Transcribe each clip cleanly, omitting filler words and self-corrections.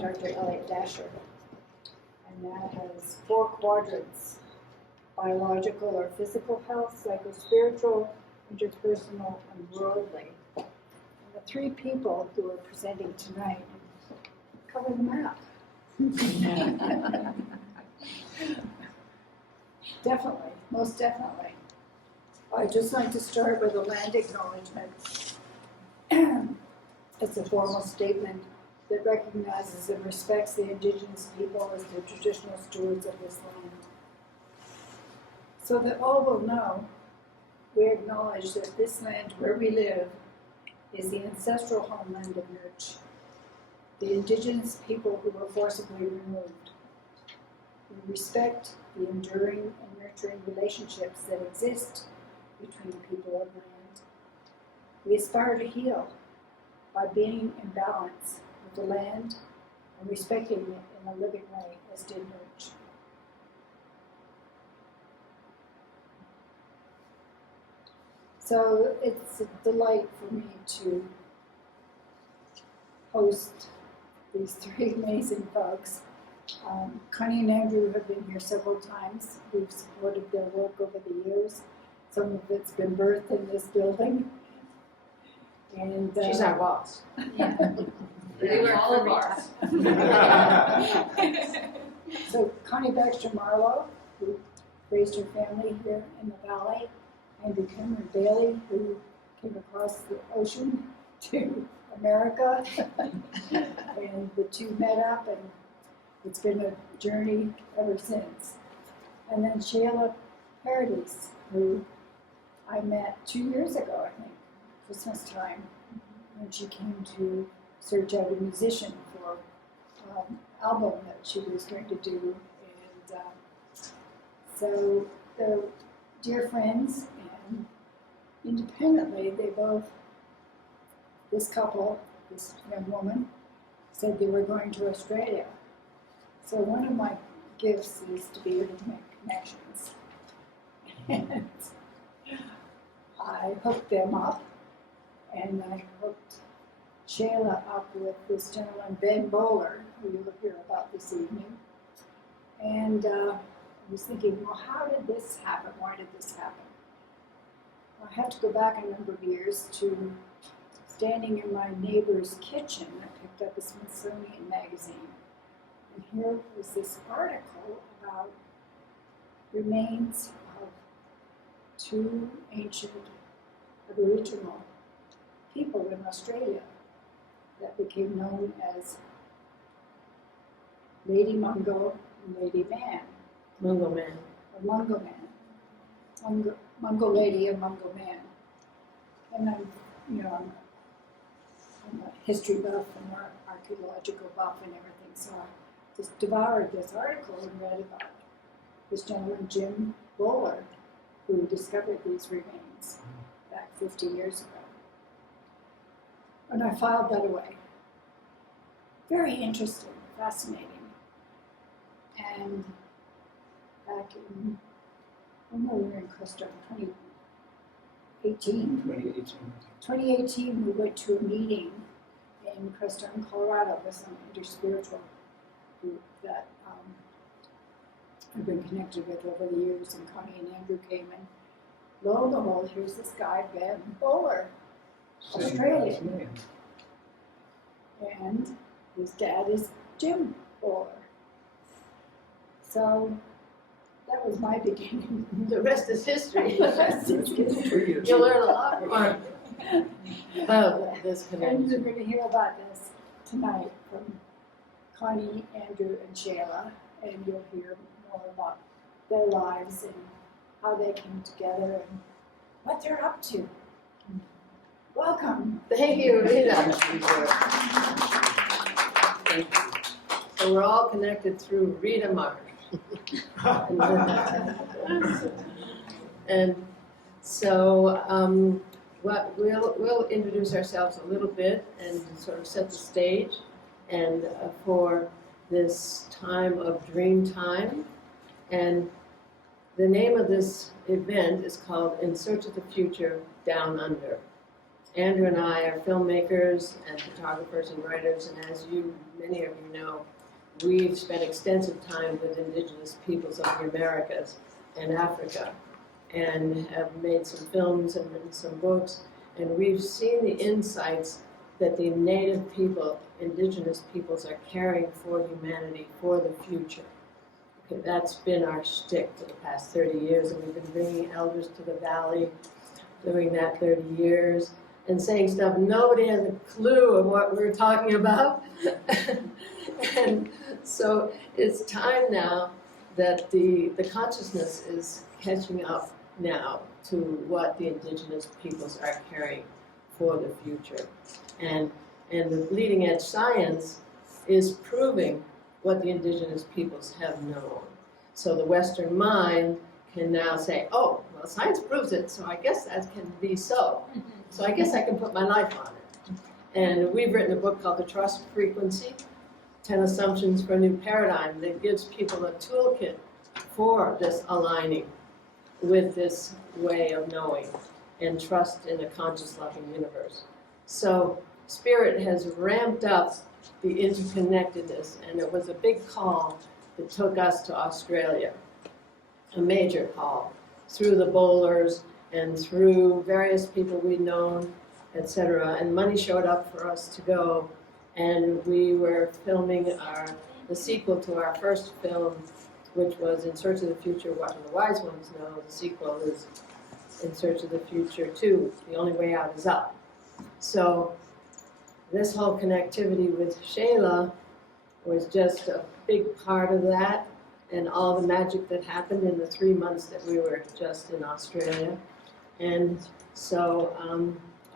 Dr. Elliot Dasher. And that has 4 quadrants: biological or physical health, psychospiritual, interpersonal, and worldly. And the 3 people who are presenting tonight cover the map. Definitely, most definitely. I'd just like to start with a land acknowledgement. It's a formal statement that recognizes and respects the indigenous people as the traditional stewards of this land. So that all will know, we acknowledge that this land where we live is the ancestral homeland of Nurch, the indigenous people who were forcibly removed. We respect the enduring and nurturing relationships that exist between the people of land. We aspire to heal by being in balance with the land and respecting it in a living way, as did Nurch. So it's a delight for me to host these 3 amazing folks. Connie and Andrew have been here several times. We've supported their work over the years. Some of it's been birthed in this building. And she's our boss. Yeah. We were all of ours. So Connie Baxter Marlow, who raised her family here in the valley, Andrew Cameron Bailey, who came across the ocean to America, and the 2 met up, and it's been a journey ever since. And then Shayla Paradeis, who I met 2 years ago, I think, Christmas time, when she came to search out a musician for an album that she was going to do. And so they're dear friends, and independently, they both, this couple, this young woman, said they were going to Australia. So one of my gifts is to be able to make connections. And I hooked them up, and I hooked Shayla up with this gentleman, Ben Bowler, who you'll hear about this evening. And I was thinking, well, how did this happen? Why did this happen? Well, I have to go back a number of years to standing in my neighbor's kitchen. I picked up a Smithsonian magazine. And here was this article about remains of 2 ancient Aboriginal people in Australia that became known as Lady Mungo and Lady Man. Mungo Man. Or Mungo Man. Mungo Lady and Mungo Man. And I'm a history buff and archaeological buff and everything, so I just devoured this article and read about this gentleman, Jim Bowler, who discovered these remains back 50 years ago. And I filed that away. Very interesting, fascinating. And back in, we were in Crestone, 2018, we went to a meeting in Crestone, Colorado, with some interspiritual group that I've been connected with over the years, and Connie and Andrew came, and lo and behold, here's this guy, Ben Bowler, Australian. And his dad is Jim Bowler. So that was my beginning. The rest is history. The rest is history. You'll learn a lot more about this And connection. you're going to hear about this tonight from Connie, Andrew, and Shayla, and you'll hear more about their lives and how they came together and what they're up to. Welcome. Thank you, Rita. So we're all connected through Rita Marsh. And so we'll introduce ourselves a little bit and sort of set the stage, and for this time of Dreamtime. And the name of this event is called In Search of the Future Down Under. Andrew and I are filmmakers and photographers and writers, and as many of you know, we've spent extensive time with indigenous peoples of the Americas and Africa, and have made some films and written some books, and we've seen the insights that the native people, indigenous peoples, are carrying for humanity, for the future. Okay, that's been our shtick for the past 30 years, and we've been bringing elders to the valley, doing that 30 years, and saying stuff nobody has a clue of what we're talking about. And so it's time now that the consciousness is catching up now to what the indigenous peoples are carrying for the future. And the bleeding edge science is proving what the indigenous peoples have known. So the Western mind can now say, oh, well, science proves it, so I guess that can be so. So I guess I can put my life on it. And we've written a book called The Trust Frequency, 10 Assumptions for a New Paradigm, that gives people a toolkit for this aligning with this way of knowing and trust in a conscious, loving universe. So Spirit has ramped up the interconnectedness, and it was a big call that took us to Australia, a major call, through the bowlers and through various people we'd known, etc. And money showed up for us to go, and we were filming the sequel to our first film, which was In Search of the Future, What Do the Wise Ones Know? The sequel is In Search of the Future 2, The Only Way Out Is Up. So this whole connectivity with Shayla was just a big part of that, and all the magic that happened in the 3 months that we were just in Australia. And so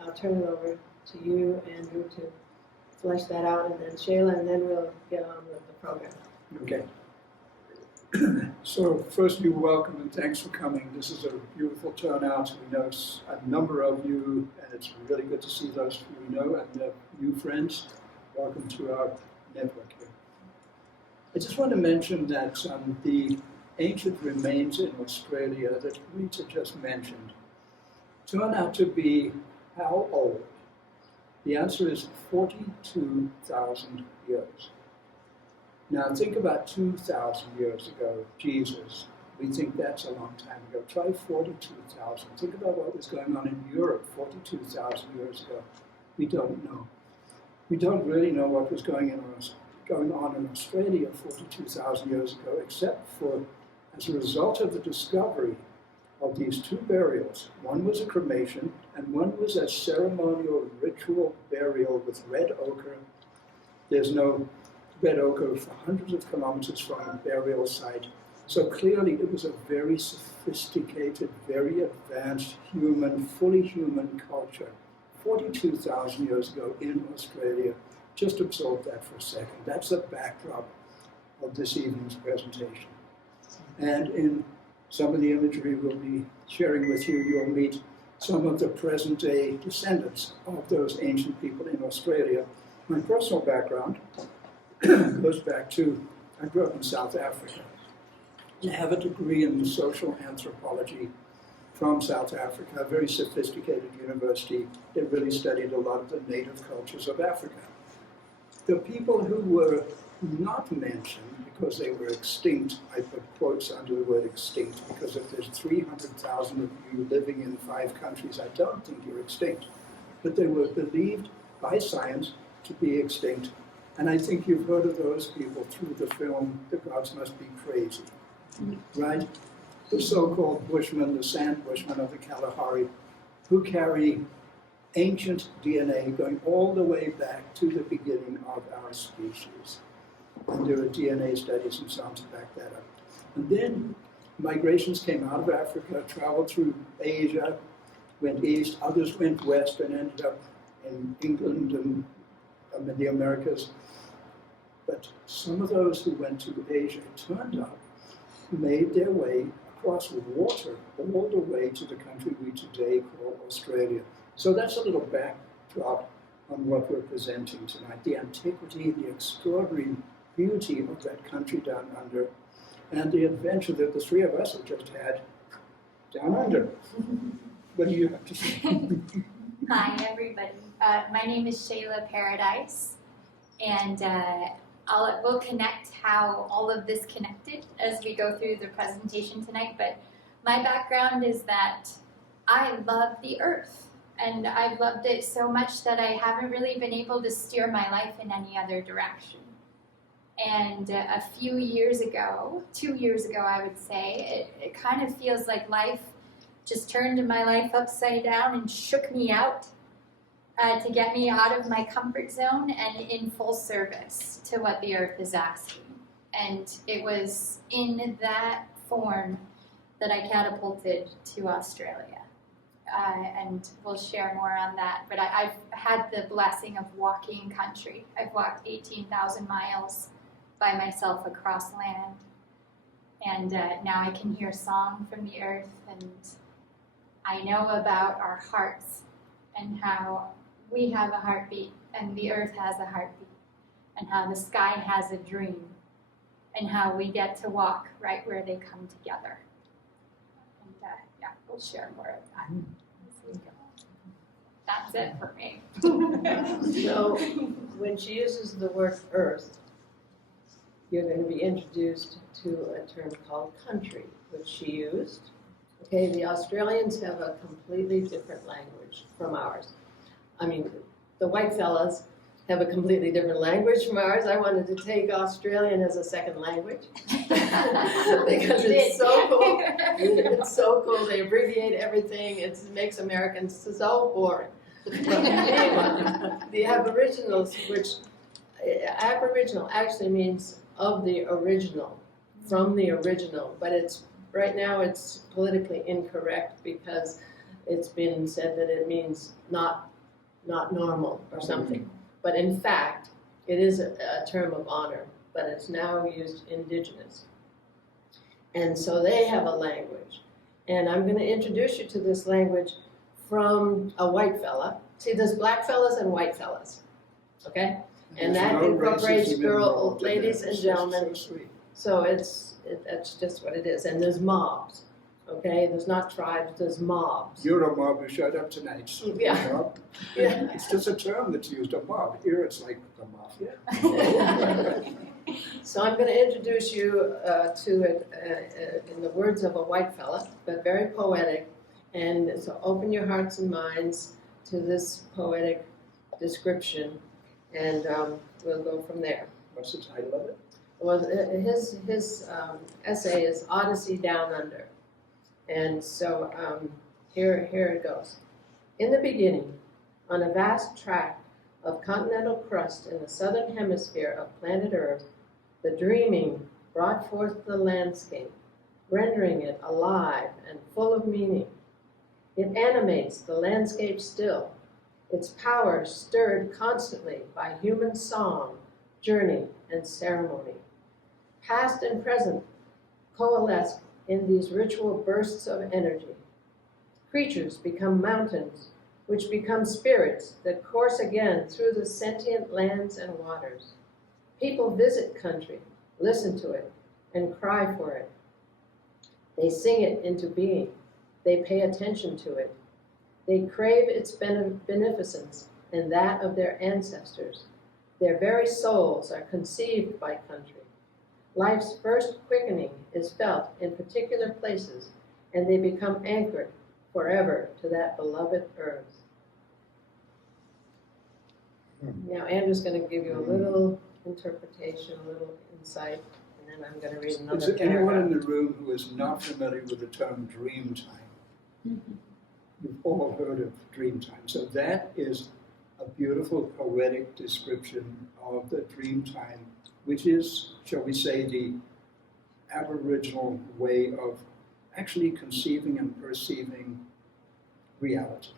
I'll turn it over to you, Andrew, to flesh that out, and then Shayla, and then we'll get on with the program. Okay. So firstly, welcome and thanks for coming. This is a beautiful turnout. We know a number of you, and it's really good to see those who we know and new friends. Welcome to our network here. I just want to mention that the ancient remains in Australia that Rita just mentioned turn out to be how old? The answer is 42,000 years. Now think about 2,000 years ago, Jesus. We think that's a long time ago. Try 42,000. Think about what was going on in Europe 42,000 years ago. We don't know. We don't really know what was going on in Australia 42,000 years ago, except for as a result of the discovery of these two burials. One was a cremation, and one was a ceremonial ritual burial with red ochre. There's no red ochre for hundreds of kilometers from a burial site. So clearly it was a very sophisticated, very advanced human, fully human culture 42,000 years ago in Australia. Just absorb that for a second. That's the backdrop of this evening's presentation. And in some of the imagery we'll be sharing with you, you'll meet some of the present-day descendants of those ancient people in Australia. My personal background goes back to, I grew up in South Africa. I have a degree in social anthropology from South Africa, a very sophisticated university that really studied a lot of the native cultures of Africa. The people who were not mentioned because they were extinct, I put quotes under the word extinct, because if there's 300,000 of you living in 5 countries, I don't think you're extinct. But they were believed by science to be extinct. And I think you've heard of those people through the film, The Gods Must Be Crazy, right? The so-called Bushmen, the sand Bushmen of the Kalahari, who carry ancient DNA going all the way back to the beginning of our species. And there are DNA studies and so on to back that up. And then migrations came out of Africa, traveled through Asia, went east, others went west and ended up in England and in the Americas. But some of those who went to Asia, it turned out, made their way across water all the way to the country we today call Australia. So that's a little backdrop on what we're presenting tonight, the antiquity, the extraordinary beauty of that country down under, and the adventure that the 3 of us have just had down under. What do you have to say? Hi, everybody. My name is Shayla Paradeis, and we'll connect how all of this connected as we go through the presentation tonight. But my background is that I love the earth, and I've loved it so much that I haven't really been able to steer my life in any other direction. And a few years ago, 2 years ago, I would say, it kind of feels like life just turned my life upside down and shook me out to get me out of my comfort zone and in full service to what the earth is asking. And it was in that form that I catapulted to Australia. And we'll share more on that. But I've had the blessing of walking country. I've walked 18,000 miles by myself across land. And now I can hear song from the earth, and I know about our hearts and how we have a heartbeat and the earth has a heartbeat and how the sky has a dream and how we get to walk right where they come together. And yeah, we'll share more of that as we go. That's it for me. So when she uses the word earth, you're going to be introduced to a term called country, which she used. Okay, the Australians have a completely different language from ours. I mean, the white fellas have a completely different language from ours. I wanted to take Australian as a second language because it's so cool. It's so cool. They abbreviate everything. It makes Americans so boring. Anyway, the Aboriginals, which Aboriginal actually means of the original, from the original, but it's right now it's politically incorrect because it's been said that it means not normal or something. But in fact, it is a term of honor, but it's now used indigenous. And so they have a language. And I'm going to introduce you to this language from a white fella. See, there's black fellas and white fellas, okay? And that incorporates ladies and gentlemen. So that's just what it is. And there's mobs, okay? There's not tribes, there's mobs. You're a mob who showed up tonight. So Yeah. Mob. Yeah. It's just a term that's used, a mob. Here it's like the mafia. So I'm going to introduce you to it in the words of a white fella, but very poetic. And so open your hearts and minds to this poetic description, and we'll go from there. What's the title of it? Well, his essay is Odyssey Down Under. And so here it goes. In the beginning, on a vast tract of continental crust in the southern hemisphere of planet Earth, the dreaming brought forth the landscape, rendering it alive and full of meaning. It animates the landscape still, its power stirred constantly by human song, journey, and ceremony. Past and present coalesce in these ritual bursts of energy. Creatures become mountains, which become spirits that course again through the sentient lands and waters. People visit country, listen to it, and cry for it. They sing it into being. They pay attention to it. They crave its beneficence and that of their ancestors. Their very souls are conceived by country. Life's first quickening is felt in particular places, and they become anchored forever to that beloved earth. Now, Andrew's going to give you a little interpretation, a little insight, and then I'm going to read another Is there anyone paragraph. in the room who is not familiar with the term Dreamtime? You've all heard of Dreamtime. So that is a beautiful poetic description of the Dreamtime, which is, shall we say, the Aboriginal way of actually conceiving and perceiving reality.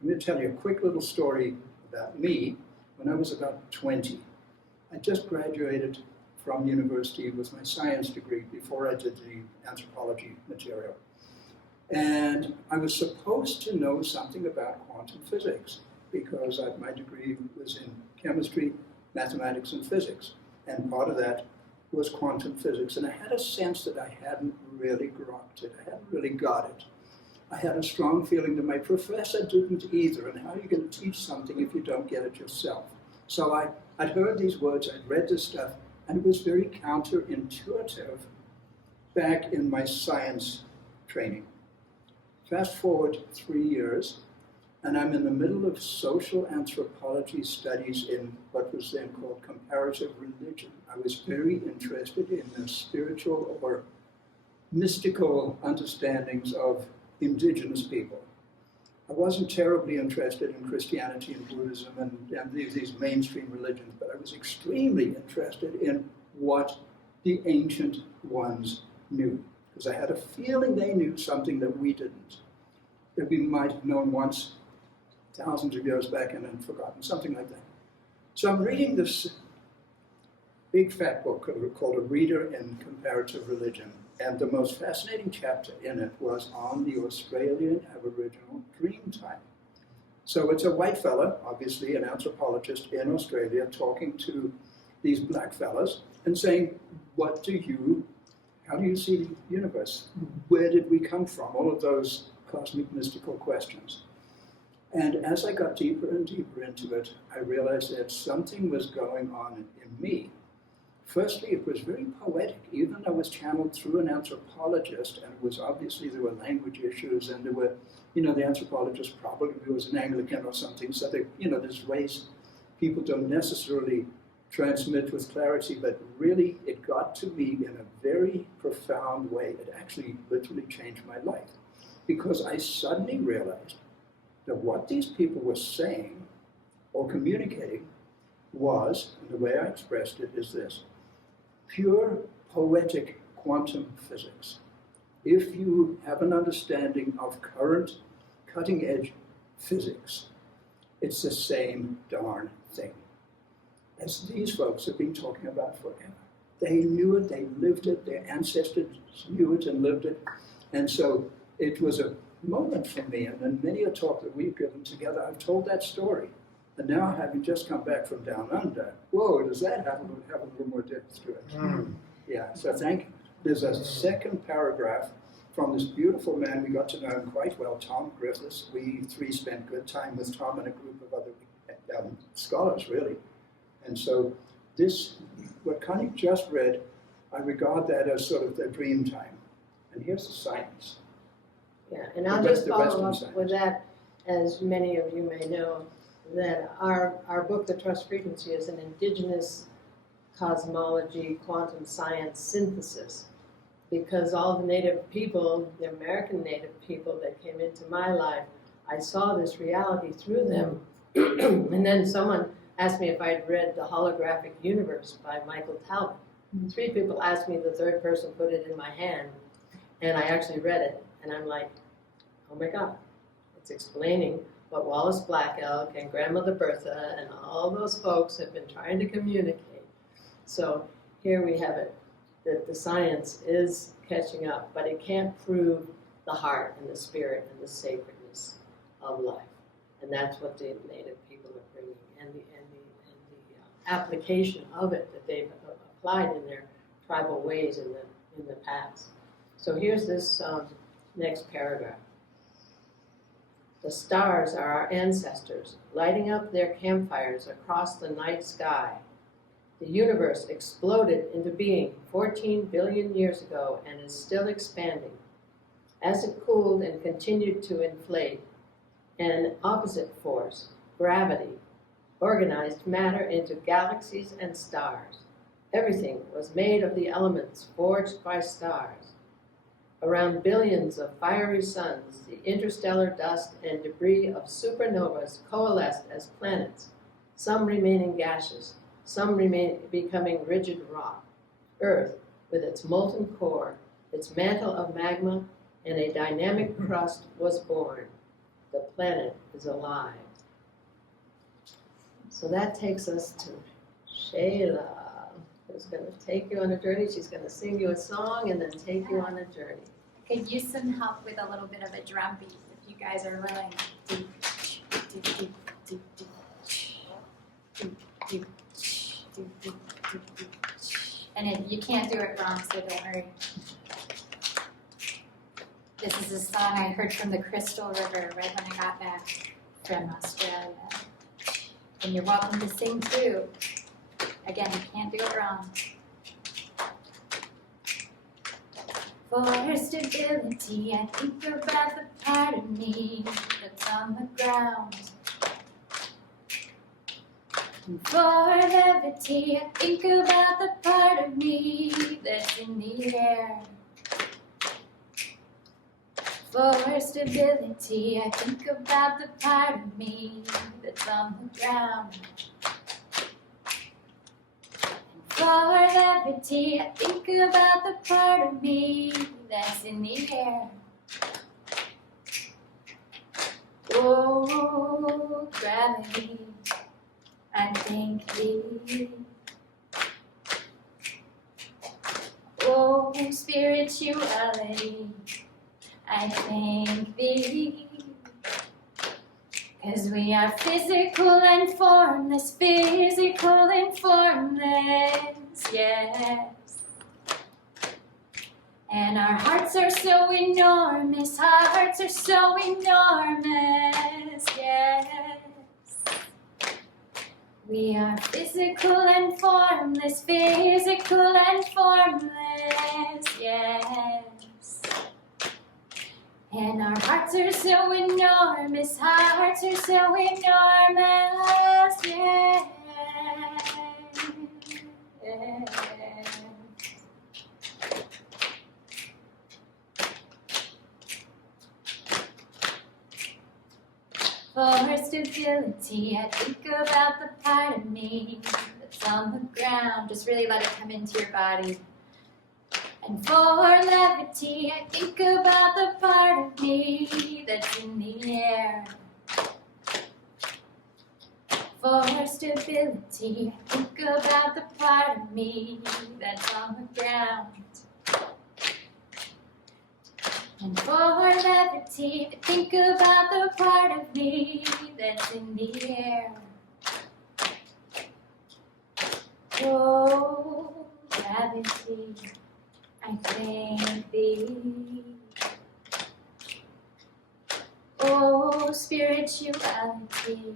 I'm going to tell you a quick little story about me. When I was about 20, I just graduated from university with my science degree before I did the anthropology material. And I was supposed to know something about quantum physics because my degree was in chemistry, mathematics, and physics. And part of that was quantum physics. And I had a sense that I hadn't really grokked it. I hadn't really got it. I had a strong feeling that my professor didn't either, and how are you going to teach something if you don't get it yourself? So I'd heard these words, I'd read this stuff, and it was very counterintuitive back in my science training. Fast forward 3 years, and I'm in the middle of social anthropology studies in what was then called comparative religion. I was very interested in the spiritual or mystical understandings of indigenous people. I wasn't terribly interested in Christianity and Buddhism and these mainstream religions, but I was extremely interested in what the ancient ones knew, because I had a feeling they knew something that we didn't, that we might have known once, thousands of years back, and then forgotten, something like that. So I'm reading this big fat book called A Reader in Comparative Religion, and the most fascinating chapter in it was on the Australian Aboriginal Dreamtime. So it's a white fella, obviously an anthropologist in Australia, talking to these black fellas and saying, how do you see the universe? Where did we come from? All of those cosmic mystical questions. And as I got deeper and deeper into it, I realized that something was going on in me. Firstly, it was very poetic, even though it was channeled through an anthropologist, and it was obviously there were language issues, and there were, the anthropologist probably was an Anglican or something, so there's ways people don't necessarily transmit with clarity, but really it got to me in a very profound way. It actually literally changed my life, because I suddenly realized that what these people were saying or communicating was, and the way I expressed it is this: pure poetic quantum physics. If you have an understanding of current cutting-edge physics, it's the same darn thing as these folks have been talking about forever. They knew it, they lived it, their ancestors knew it and lived it. And so it was a moment for me, and in many a talk that we've given together, I've told that story. And now, having just come back from down under, whoa, does that have a little more depth to it? Yeah, so thank you. There's a second paragraph from this beautiful man. We got to know him quite well, Tom Griffiths. We three spent good time with Tom and a group of other scholars, really. And so this, what Connie just read, I regard that as sort of the dream time. And here's the science. Yeah, and I'll just follow up with that, as many of you may know, that our book, The Trust Frequency, is an indigenous cosmology, quantum science synthesis, because all the native people, the American native people that came into my life, I saw this reality through them. And then someone asked me if I'd read The Holographic Universe by Michael Talbot. 3 people asked me, the third person put it in my hand, and I actually read it, and I'm like, oh my God, it's explaining what Wallace Black Elk and Grandmother Bertha and all those folks have been trying to communicate. So here we have it, that the science is catching up, but it can't prove the heart and the spirit and the sacredness of life. And that's what the native people are bringing, and the application of it that they've applied in their tribal ways in the past. So here's this next paragraph. The stars are our ancestors, lighting up their campfires across the night sky. The universe exploded into being 14 billion years ago and is still expanding. As it cooled and continued to inflate, an opposite force, gravity, organized matter into galaxies and stars. Everything was made of the elements forged by stars. Around billions of fiery suns, the interstellar dust and debris of supernovas coalesced as planets, some remaining gaseous, some becoming rigid rock. Earth, with its molten core, its mantle of magma, and a dynamic crust, was born. The planet is alive. So that takes us to Shayla, who's going to take you on a journey. She's going to sing you a song and then take you on a journey. I could use some help with a little bit of a drum beat if you guys are willing. And you can't do it wrong, so don't worry. This is a song I heard from the Crystal River right when I got back from Australia. And you're welcome to sing too. Again, you can't do it wrong. For stability, I think about the part of me that's on the ground. And for levity, I think about the part of me that's in the air. For stability, I think about the part of me that's on the ground. For levity, I think about the part of me that's in the air. Oh, gravity, I thank thee. Oh, spirituality, I thank thee. 'Cause we are physical and formless, physical and formless, yes. And our hearts are so enormous, hearts are so enormous, yes. We are physical and formless, physical and formless, yes. And our hearts are so enormous, hearts are so enormous, yeah. For stability, I think about the part of me that's on the ground. Just really let it come into your body. And for levity, I think about the part of me that's in the air. For stability, I think about the part of me that's on the ground. And for levity, I think about the part of me that's in the air. Oh, gravity, I thank thee. Oh, spirituality,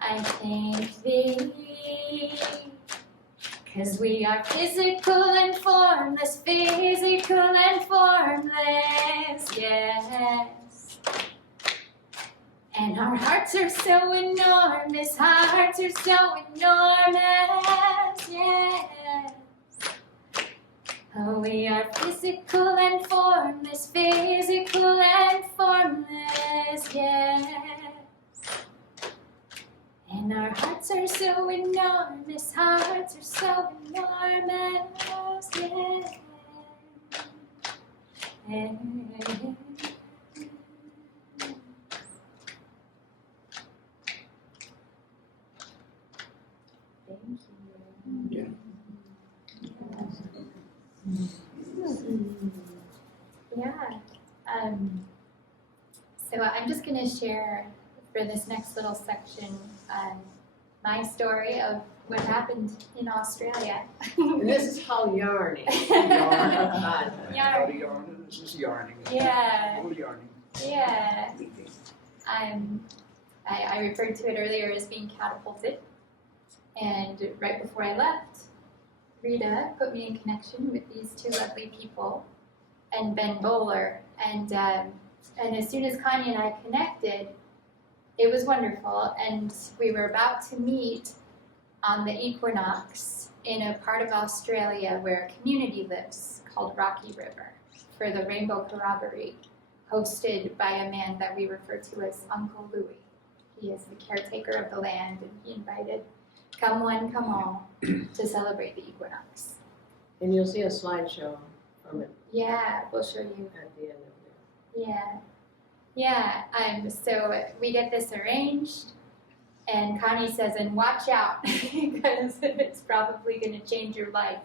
I thank thee. 'Cause we are physical and formless, physical and formless, yes. And our hearts are so enormous, hearts are so enormous, yes. Oh, we are physical and formless, physical and formless, yes. And our hearts are so enormous, hearts are so enormous, yes. Thank you. Yeah. So I'm just going to share for this next little section my story of what happened in Australia. And this is called yarning. Howdy, yarning. This is yarning. Yeah. Howdy, yarning. Yeah. I referred to it earlier as being catapulted. And right before I left, Rita put me in connection with these two lovely people and Ben Bowler. And as soon as Connie and I connected, it was wonderful. And we were about to meet on the equinox in a part of Australia where a community lives called Rocky River for the Rainbow Corroboree, hosted by a man that we refer to as Uncle Louie. He is the caretaker of the land, and he invited come one, come all to celebrate the equinox. And you'll see a slideshow from it Yeah, we'll show you. at the end of it. Yeah. So we get this arranged, and Connie says, and watch out, because it's probably going to change your life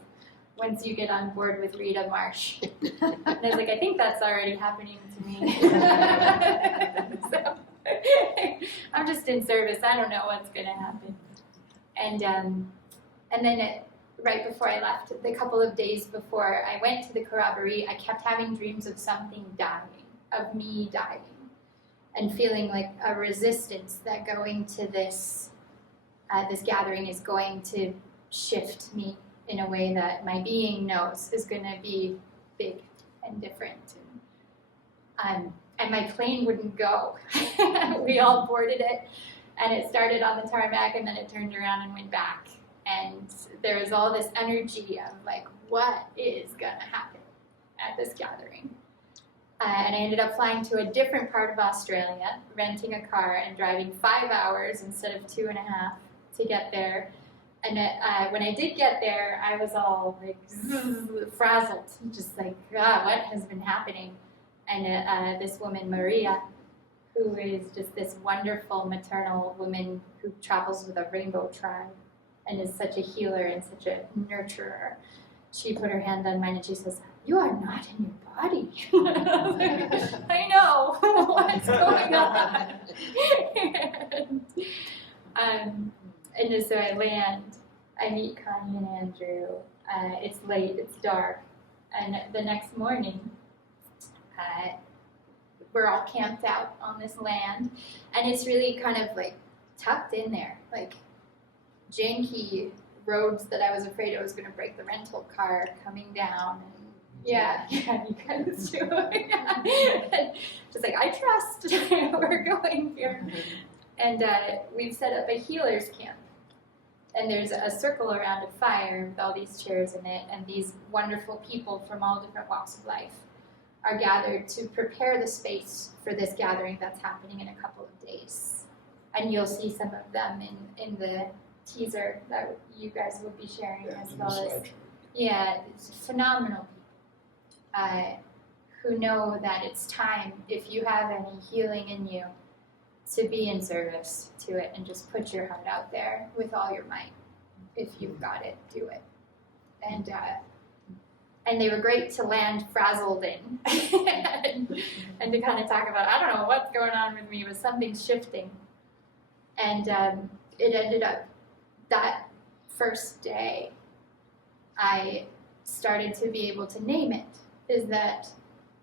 once you get on board with Rita Marsh. And I was like, I think that's already happening to me. So, I'm just in service. I don't know what's going to happen. And then right before I left, the couple of days before I went to the corroboree, I kept having dreams of something dying, of me dying, and feeling like a resistance that going to this gathering is going to shift me in a way that my being knows is going to be big and different. And my plane wouldn't go. We all boarded it, and it started on the tarmac, and then it turned around and went back. And there was all this energy of like, what is going to happen at this gathering? And I ended up flying to a different part of Australia, renting a car and driving 5 hours instead of 2.5 to get there. And when I did get there, I was all like frazzled, just like, God, what has been happening? And this woman, Maria, who is just this wonderful maternal woman who travels with a rainbow tribe and is such a healer and such a nurturer, she put her hand on mine and she says, "You are not in your body." I know, what's going on? And so I land, I meet Connie and Andrew. It's late, it's dark, and the next morning, we're all camped out on this land, and it's really kind of like tucked in there, like janky roads that I was afraid I was going to break the rental car coming down. And yeah, you guys do. Just like, I trust we're going here. And we've set up a healer's camp. And there's a circle around a fire with all these chairs in it, and these wonderful people from all different walks of life are gathered to prepare the space for this gathering that's happening in a couple of days. And you'll see some of them in the teaser that you guys will be sharing, as well as, it's phenomenal people who know that it's time, if you have any healing in you, to be in service to it and just put your heart out there with all your might. If you've got it, do it. And they were great to land frazzled in and to kind of talk about, I don't know what's going on with me, but something's shifting. And it ended up that first day, I started to be able to name it, is that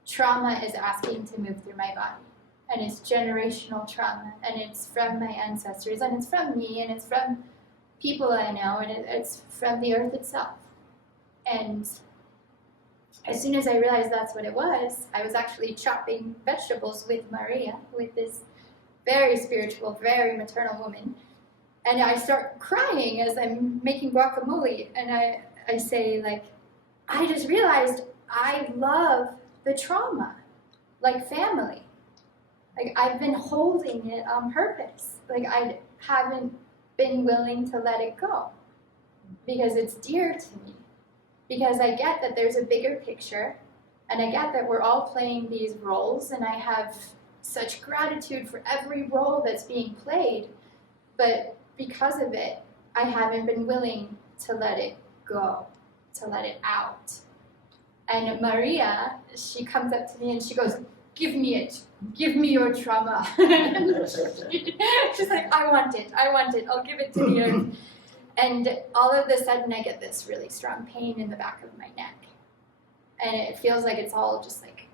trauma is asking to move through my body. And it's generational trauma, and it's from my ancestors, and it's from me, and it's from people I know, and it's from the earth itself. And as soon as I realized that's what it was, I was actually chopping vegetables with Maria, with this very spiritual, very maternal woman. And I start crying as I'm making guacamole, and I say, like, I just realized I love the trauma, like family. Like, I've been holding it on purpose. Like, I haven't been willing to let it go because it's dear to me. Because I get that there's a bigger picture, and I get that we're all playing these roles, and I have such gratitude for every role that's being played, but because of it, I haven't been willing to let it go, to let it out. And Maria, she comes up to me and she goes, "Give me it. Give me your trauma." She's like, I want it. I'll give it to the earth. And all of a sudden I get this really strong pain in the back of my neck. And it feels like it's all just like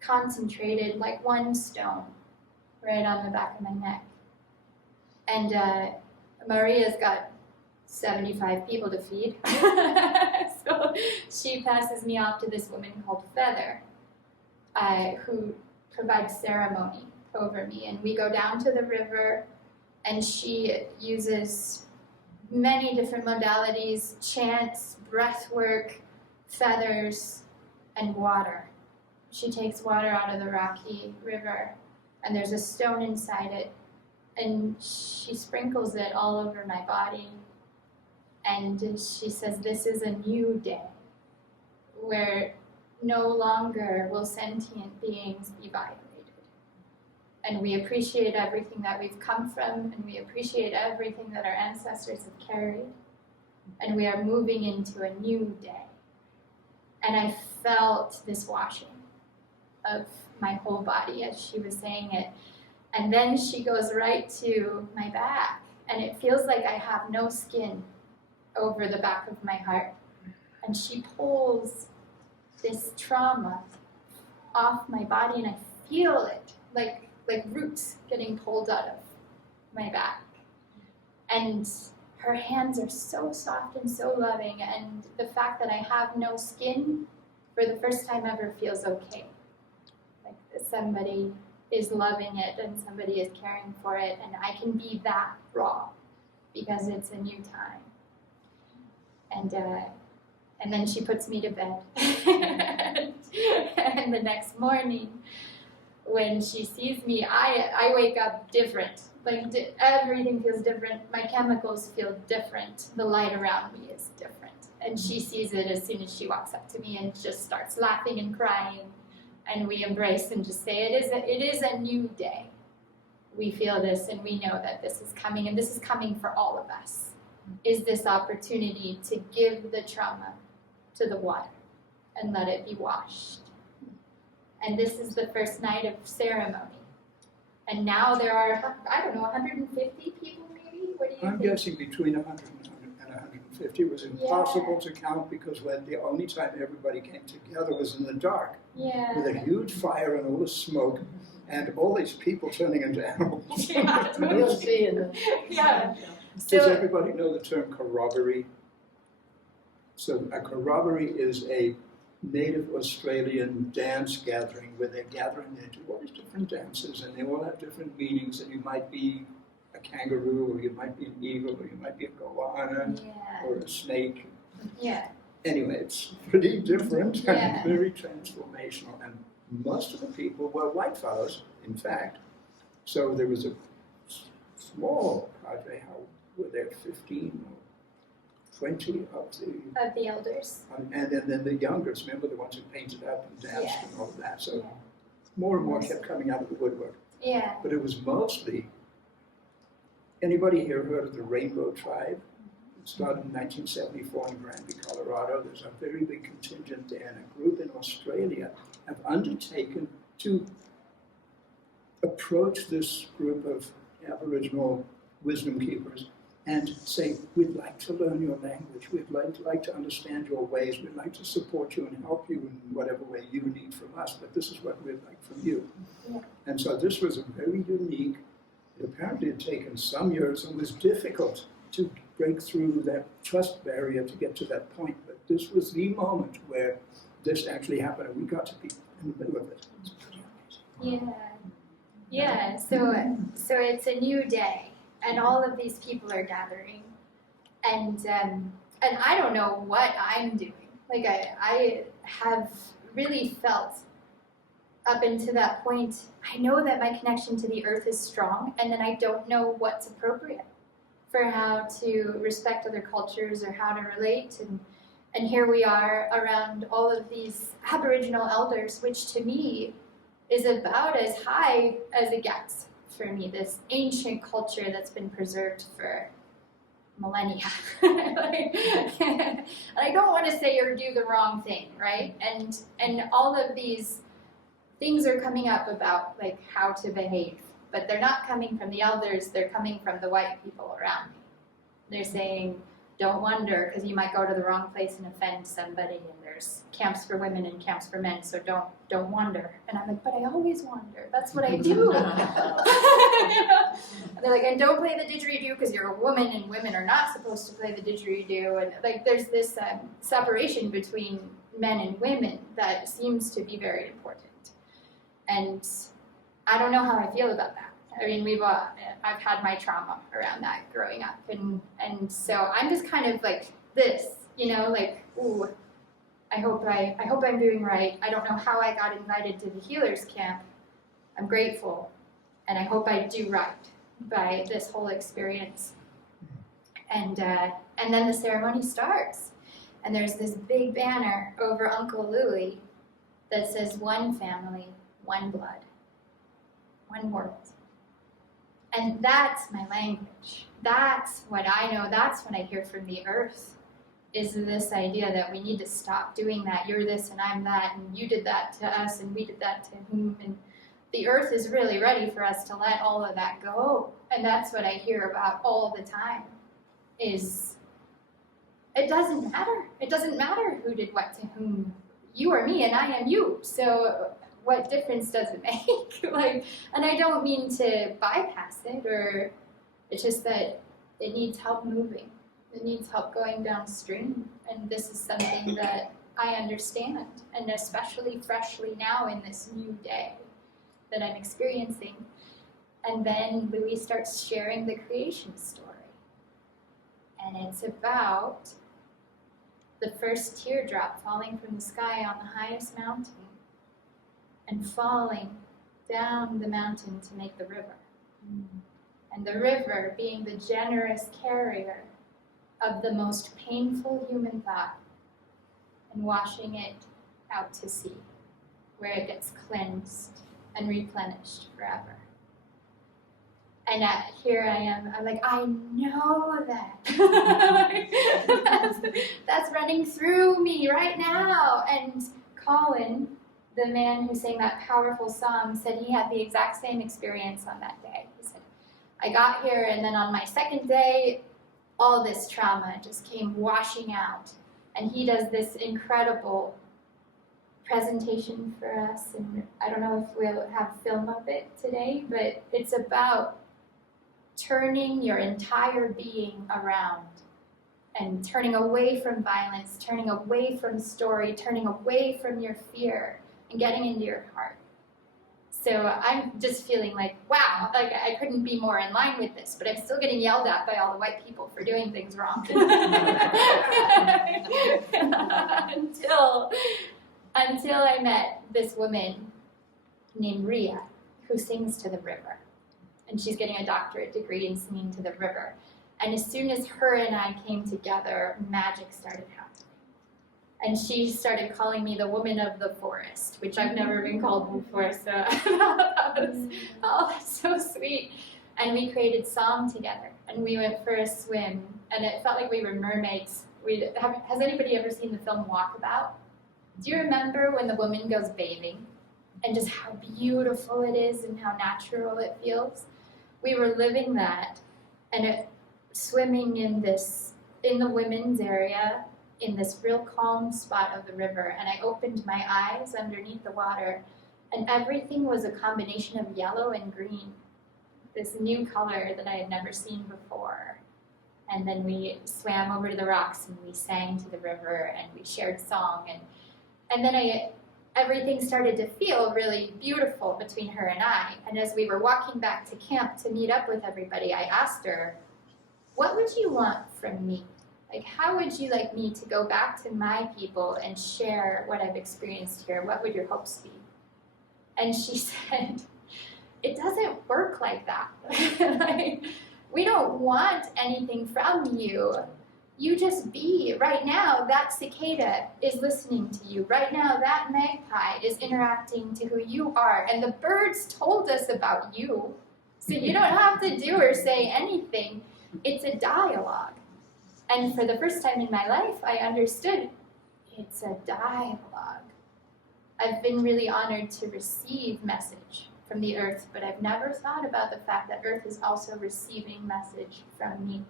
concentrated, like one stone right on the back of my neck. And Maria's got 75 people to feed. So she passes me off to this woman called Feather, who provides ceremony over me. And we go down to the river, and she uses many different modalities: chants, breath work, feathers, and water. She takes water out of the rocky river, and there's a stone inside it, and she sprinkles it all over my body. And she says, this is a new day where no longer will sentient beings be violated. And we appreciate everything that we've come from, and we appreciate everything that our ancestors have carried. And we are moving into a new day. And I felt this washing of my whole body as she was saying it. And then she goes right to my back, and it feels like I have no skin. over the back of my heart, and she pulls this trauma off my body, and I feel it, like roots getting pulled out of my back. And her hands are so soft and so loving, and the fact that I have no skin for the first time ever feels okay. Like somebody is loving it and somebody is caring for it, and I can be that raw because it's a new time. And then she puts me to bed. And the next morning, when she sees me, I wake up different. Like everything feels different. My chemicals feel different. The light around me is different. And she sees it as soon as she walks up to me and just starts laughing and crying. And we embrace and just say, it is a new day. We feel this and we know that this is coming, and this is coming for all of us. Is this opportunity to give the trauma to the water and let it be washed. And this is the first night of ceremony. And now there are, 150 people maybe? What do you I'm think? guessing between 100 and 150. It was impossible to count because the only time everybody came together was in the dark. Yeah. With a huge fire and all the smoke and all these people turning into animals. Yeah. We'll see in the. Yeah. Does everybody know the term corroboree? So a corroboree is a native Australian dance gathering where they're gathering, they do all these different dances and they all have different meanings, and you might be a kangaroo, or you might be an eagle, or you might be a goanna, or a snake. Yeah. Anyway, it's pretty different Yeah. and very transformational, and most of the people were white fellows, in fact. So there was a small cadre, how were there, 15 or 20 Of the elders. and then the youngers, remember the ones who painted up and danced Yeah. and all of that. So Yeah. more and more kept coming out of the woodwork. Yeah. But it was mostly, anybody here heard of the Rainbow Tribe? It started in 1974 in Granby, Colorado. There's a very big contingent there, and a group in Australia have undertaken to approach this group of Aboriginal wisdom keepers and say, we'd like to learn your language, we'd like to understand your ways, we'd like to support you and help you in whatever way you need from us, but this is what we'd like from you. Yeah. And so this was a very unique, it apparently had taken some years and was difficult to break through that trust barrier to get to that point, but this was the moment where this actually happened, and we got to be in the middle of it. It's pretty amazing. Yeah. Yeah. So it's a new day. And all of these people are gathering, and I don't know what I'm doing. Like I have really felt up until that point, I know that my connection to the earth is strong, and then I don't know what's appropriate for how to respect other cultures or how to relate. And here we are around all of these Aboriginal elders, which to me is about as high as it gets. For me, this ancient culture that's been preserved for millennia. And I don't want to say or do the wrong thing, right? And all of these things are coming up about like how to behave, but they're not coming from the elders, they're coming from the white people around me. They're saying, don't wander, because you might go to the wrong place and offend somebody, and there's camps for women and camps for men, so don't wander. And I'm like, but I always wander. That's what I do. And they're like, and don't play the didgeridoo because you're a woman and women are not supposed to play the didgeridoo. And like, there's this separation between men and women that seems to be very important. And I don't know how I feel about that. I mean, I've had my trauma around that growing up, and so I'm just kind of like this, like, ooh, I hope I'm doing right. I don't know how I got invited to the healers camp. I'm grateful, and I hope I do right by this whole experience. And then the ceremony starts, and there's this big banner over Uncle Louie that says one family, one blood, one world. And that's my language. That's what I know. That's what I hear from the earth, is this idea that we need to stop doing that. You're this and I'm that, and you did that to us and we did that to whom. And the earth is really ready for us to let all of that go. And that's what I hear about all the time, is it doesn't matter. It doesn't matter who did what to whom. You are me and I am you. So what difference does it make? And I don't mean to bypass it, or it's just that it needs help moving. It needs help going downstream. And this is something that I understand, and especially freshly now in this new day that I'm experiencing. And then Louis starts sharing the creation story. And it's about the first teardrop falling from the sky on the highest mountain and falling down the mountain to make the river. And the river being the generous carrier of the most painful human thought and washing it out to sea, where it gets cleansed and replenished forever. And here I am, I'm like, I know that. that's running through me right now. And Colin, the man who sang that powerful song, said he had the exact same experience on that day. He said, I got here, and then on my second day, all this trauma just came washing out. And he does this incredible presentation for us, and I don't know if we'll have film of it today, but it's about turning your entire being around and turning away from violence, turning away from story, turning away from your fear, and getting into your heart. So I'm just feeling like, wow, like I couldn't be more in line with this, but I'm still getting yelled at by all the white people for doing things wrong. Until I met this woman named Ria, who sings to the river. And she's getting a doctorate degree in singing to the river. And as soon as her and I came together, magic started happening. And she started calling me the woman of the forest, which I've never been called before, so that's so sweet. And we created song together, and we went for a swim, and it felt like we were mermaids. Has anybody ever seen the film Walkabout? Do you remember when the woman goes bathing, and just how beautiful it is and how natural it feels? We were living that, and swimming in the women's area, in this real calm spot of the river, and I opened my eyes underneath the water, and everything was a combination of yellow and green, this new color that I had never seen before. And then we swam over to the rocks, and we sang to the river, and we shared song, and then everything started to feel really beautiful between her and I. And as we were walking back to camp to meet up with everybody, I asked her, what would you want from me? Like, how would you like me to go back to my people and share what I've experienced here? What would your hopes be? And she said, it doesn't work like that. We don't want anything from you. You just be. Right now, that cicada is listening to you. Right now, that magpie is interacting to who you are. And the birds told us about you. So you don't have to do or say anything. It's a dialogue. And for the first time in my life, I understood it's a dialogue. I've been really honored to receive message from the earth, but I've never thought about the fact that earth is also receiving message from me.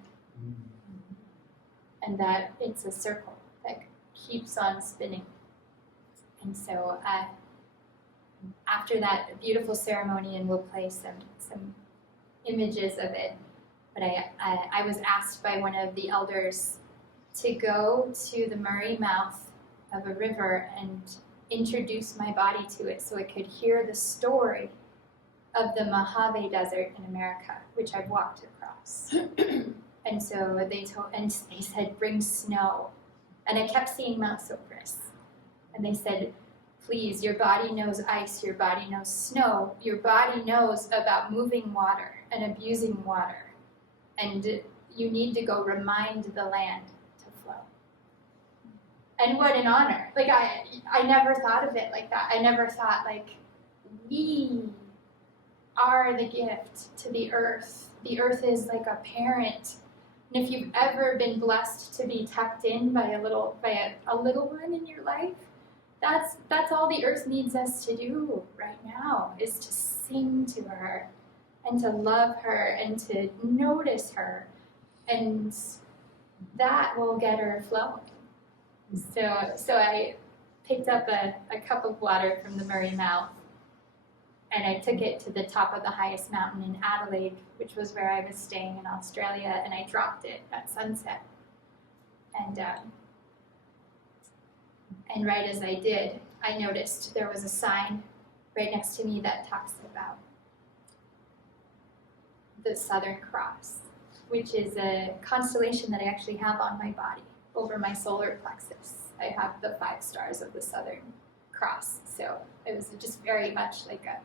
And that it's a circle that keeps on spinning. And so after that beautiful ceremony, and we'll play some images of it, but I was asked by one of the elders to go to the Murray mouth of a river and introduce my body to it so it could hear the story of the Mojave Desert in America, which I've walked across. And so they said, bring snow. And I kept seeing Mount Silprus. And they said, please, your body knows ice, your body knows snow, your body knows about moving water and abusing water. And you need to go remind the land to flow. And what an honor. Like, I never thought of it like that. I never thought, like, we are the gift to the earth. The earth is like a parent. And if you've ever been blessed to be tucked in by a little one in your life, that's all the earth needs us to do right now, is to sing to her and to love her and to notice her and that will get her flowing. So I picked up a cup of water from the Murray Mouth, and I took it to the top of the highest mountain in Adelaide, which was where I was staying in Australia, and I dropped it at sunset. And right as I did, I noticed there was a sign right next to me that talks about the Southern Cross, which is a constellation that I actually have on my body over my solar plexus. I have the 5 stars of the Southern Cross, so it was just very much like a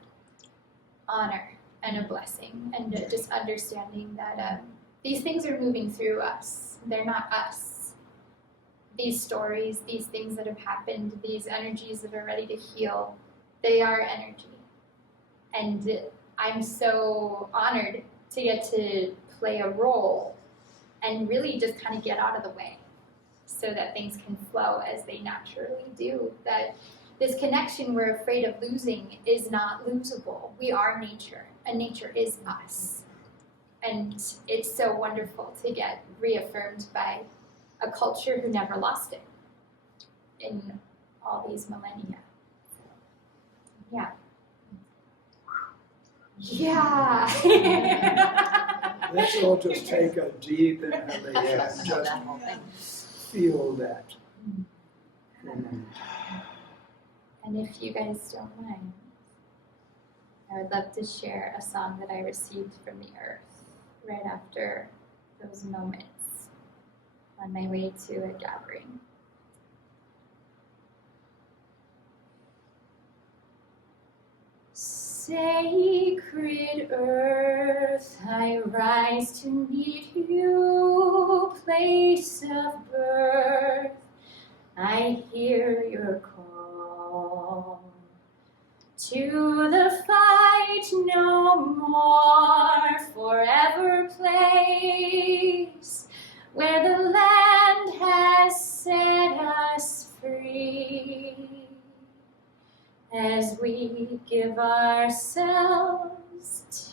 honor and a blessing, and just understanding that these things are moving through us. They're not us. These stories, these things that have happened, these energies that are ready to heal, they are energy. And I'm so honored to get to play a role and really just kind of get out of the way so that things can flow as they naturally do. That this connection we're afraid of losing is not losable. We are nature, and nature is us. And it's so wonderful to get reaffirmed by a culture who never lost it in all these millennia. Yeah. Yeah. Let's all just take a deep inhalation and just feel that. And if you guys don't mind, I would love to share a song that I received from the earth right after those moments on my way to a gathering. Sacred earth, I rise to meet you, place of birth, I hear your call. To the fight no more, forever place, where the land has set us free. As we give ourselves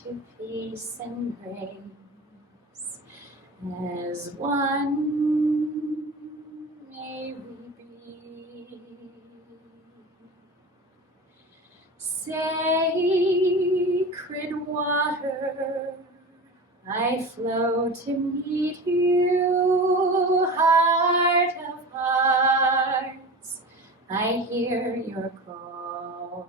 to peace and grace, as one may we be. Sacred water, I flow to meet you, heart of hearts, I hear your call.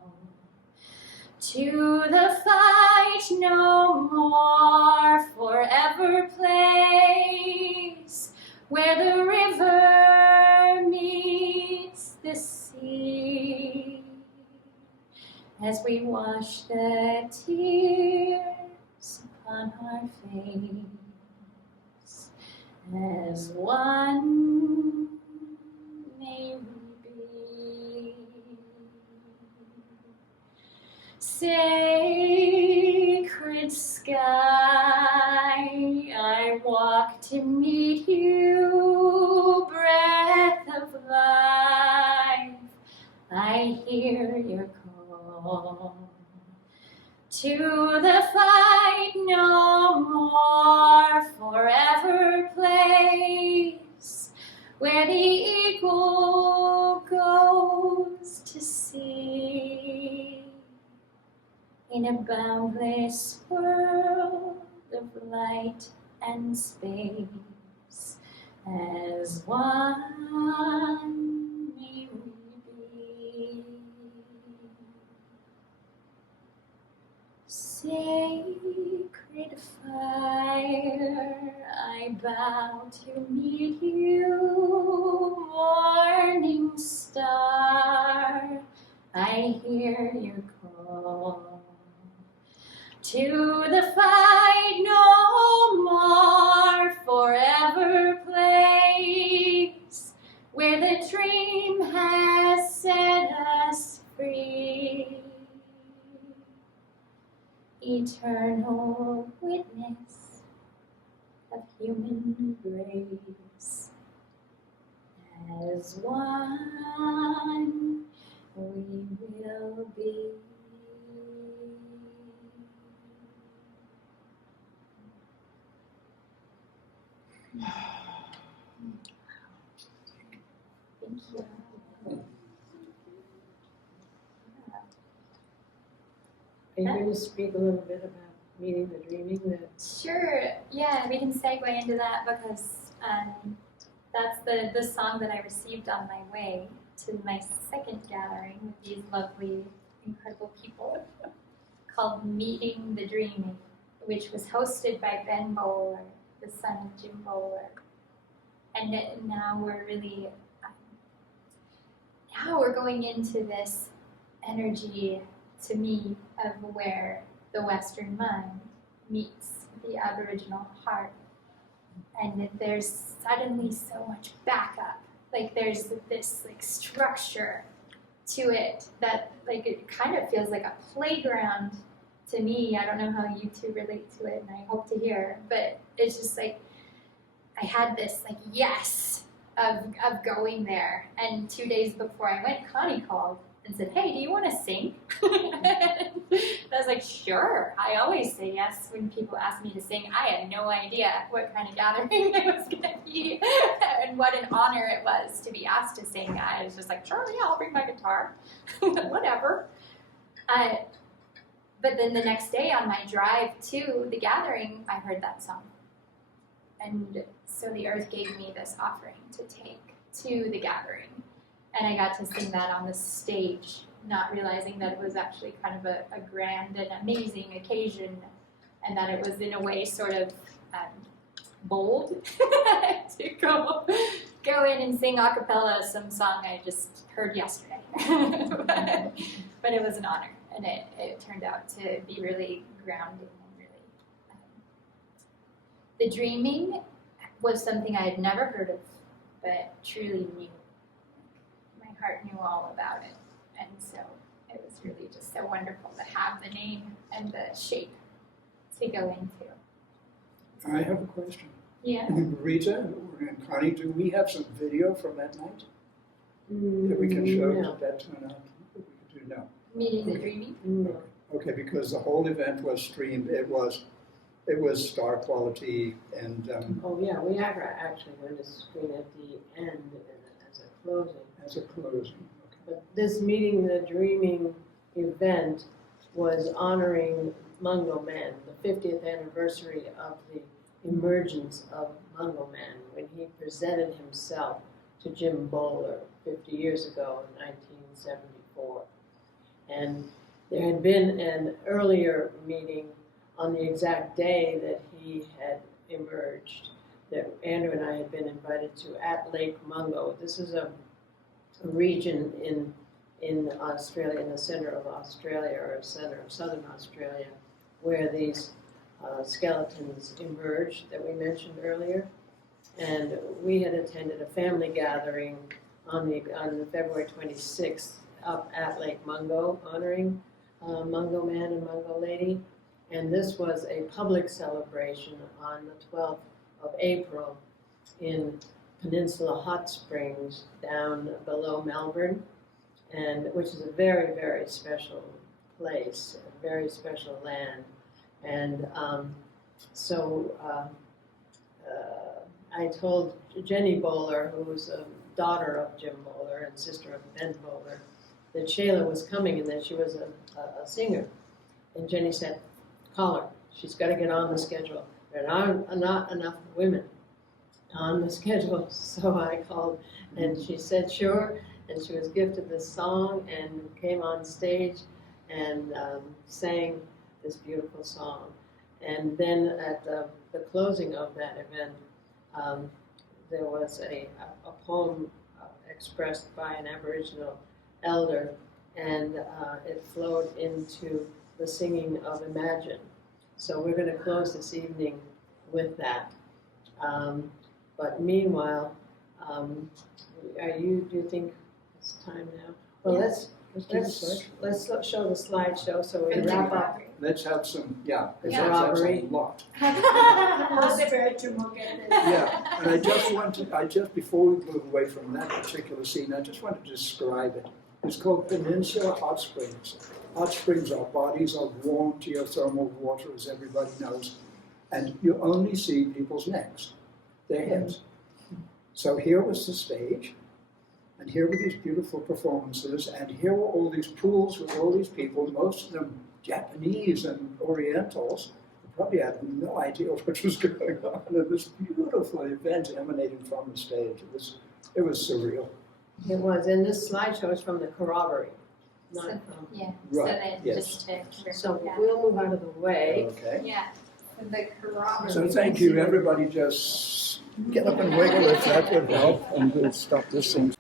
To the fight no more, forever place, where the river meets the sea. As we wash the tears upon our face, as one may we be. Sacred sky, I walk to meet you, breath of life, I hear your call. To the fight no more, forever place, where the eagle goes to sea, in a boundless world of light and space, as one may we be. Sacred fire, I bow to meet you, morning star, I hear your call. To the fight no more, forever place, where the dream has set us free. Eternal witness of human grace, as one we will be. Are you going to speak a little bit about meeting the dreaming? That Sure, yeah, we can segue into that because that's the song that I received on my way to my second gathering with these lovely, incredible people called Meeting the Dreaming, which was hosted by Ben Bowler, the son of Jim Bowler. And now we're really, now we're going into this energy, to me, of where the Western mind meets the Aboriginal heart. And there's suddenly so much backup. Like there's this like structure to it that like it kind of feels like a playground to me. I don't know how you two relate to it, and I hope to hear, but it's just like I had this like yes of going there. And 2 days before I went, Connie called and said, "Hey, do you want to sing?" I was like, "Sure." I always say yes when people ask me to sing. I had no idea what kind of gathering it was going to be and what an honor it was to be asked to sing. I was just like, "Sure, yeah, I'll bring my guitar." Whatever. But then the next day on my drive to the gathering, I heard that song. And so the earth gave me this offering to take to the gathering. And I got to sing that on the stage, not realizing that it was actually kind of a grand and amazing occasion, and that it was in a way sort of bold to go in and sing a cappella some song I just heard yesterday. But it was an honor, and it turned out to be really grounding and really. The dreaming was something I had never heard of, but truly knew. My heart knew all about it, and so it was really just so wonderful to have the name and the shape to go into. I have a question. Yeah. Rita and Connie, do we have some video from that night that we can show? No. Did that turn out? We could do no. Meeting the dreaming. No. Okay, because the whole event was streamed. It was star quality, and Oh yeah, we are actually going to screen at the end as a closing. as a closing. Okay. But this Meeting the Dreaming event was honoring Mungo Man, the 50th anniversary of the emergence of Mungo Man when he presented himself to Jim Bowler 50 years ago in 1974. And there had been an earlier meeting on the exact day that he had emerged, that Andrew and I had been invited to at Lake Mungo. This is a region in Australia, in the center of Australia, or center of southern Australia, where these skeletons emerged that we mentioned earlier. And we had attended a family gathering on February 26th up at Lake Mungo, honoring Mungo Man and Mungo Lady. And this was a public celebration on the 12th of April in Peninsula Hot Springs down below Melbourne, and which is a very, very special place, a very special land. And so I told Jenny Bowler, who was a daughter of Jim Bowler and sister of Ben Bowler, that Shayla was coming and that she was a singer. And Jenny said, "Call her. She's got to get on the schedule. There are not enough women on the schedule." So I called, and she said sure, and she was gifted this song and came on stage and sang this beautiful song. And then at the closing of that event, there was a poem expressed by an Aboriginal elder, and it flowed into the singing of Imagine. So we're going to close this evening with that. But meanwhile, do you think it's time now? Well, Yeah. let's show the slideshow so we wrap up. Let's have some, yeah, because Yeah. that's a Robbery. lot. I'll spiritual will get this. Yeah, and I just before we move away from that particular scene, I just want to describe it. It's called Peninsula Hot Springs. Hot springs are bodies of warm geothermal water, as everybody knows, and you only see people's necks, their heads. So here was the stage, And here were these beautiful performances, and here were all these pools with all these people, most of them Japanese and Orientals, who probably had no idea what was going on. And this beautiful event emanating from the stage. It was surreal. It was, and this slideshow is from the corroboree, not So- from. Yeah, Right, so that yes. just to. So yeah. we'll move out of the way. Okay. Yeah, so the corroboree. So thank you, everybody. Just get up and wiggle if that would help, and we'll stop this thing.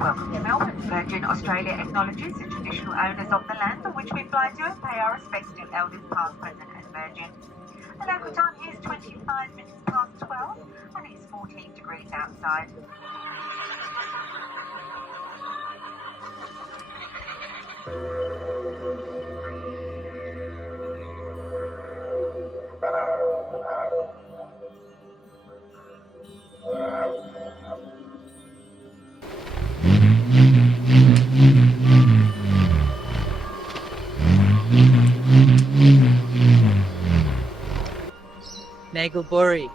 Welcome to Melbourne. Virgin Australia acknowledges the traditional owners of the land on which we fly to and pay our respects to elders past, present and emerging. The local time is 25 minutes past 12 and it's 14 degrees outside. Nagalburi,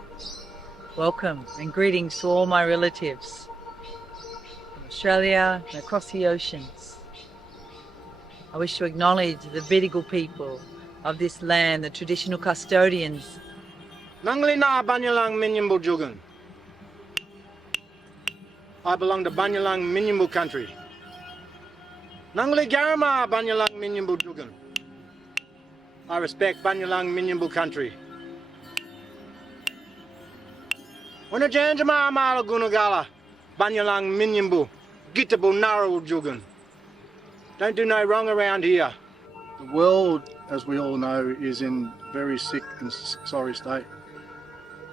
welcome and greetings to all my relatives from Australia and across the oceans. I wish to acknowledge the Vidigal people of this land, the traditional custodians. Nangali na Banyalang Minyambu Jugan. I belong to Banyalang Minyambu country. Nangali Garama Banyalang Minyambu Jugan. I respect Banyalang Minyambu country. Wanajanjama Marlow Gunagala Banyalang Minyambu Gitabu Naraw Jugan. Don't do no wrong around here. The world, as we all know, is in very sick and sorry state.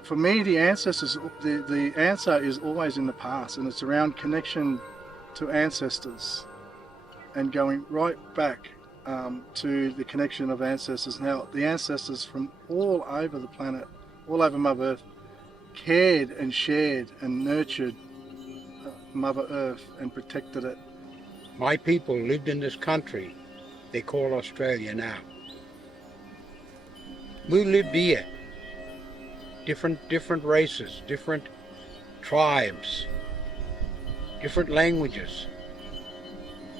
For me, the answer is always in the past, and it's around connection to ancestors and going right back to the connection of ancestors. Now, the ancestors from all over the planet, all over Mother Earth, cared and shared and nurtured Mother Earth and protected it. My people lived in this country they call Australia now. We lived here. Different races, different tribes, different languages.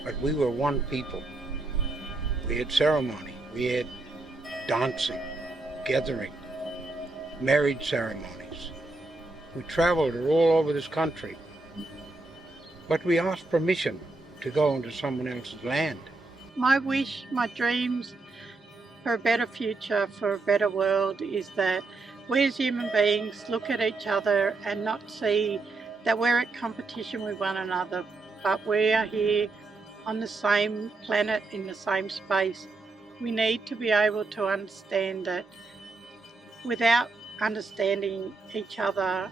But we were one people. We had ceremony, we had dancing, gathering, marriage ceremonies. We traveled all over this country. But we asked permission to go into someone else's land. My wish, my dreams for a better future, for a better world is that we as human beings look at each other and not see that we're at competition with one another, but we are here on the same planet, in the same space. We need to be able to understand that without understanding each other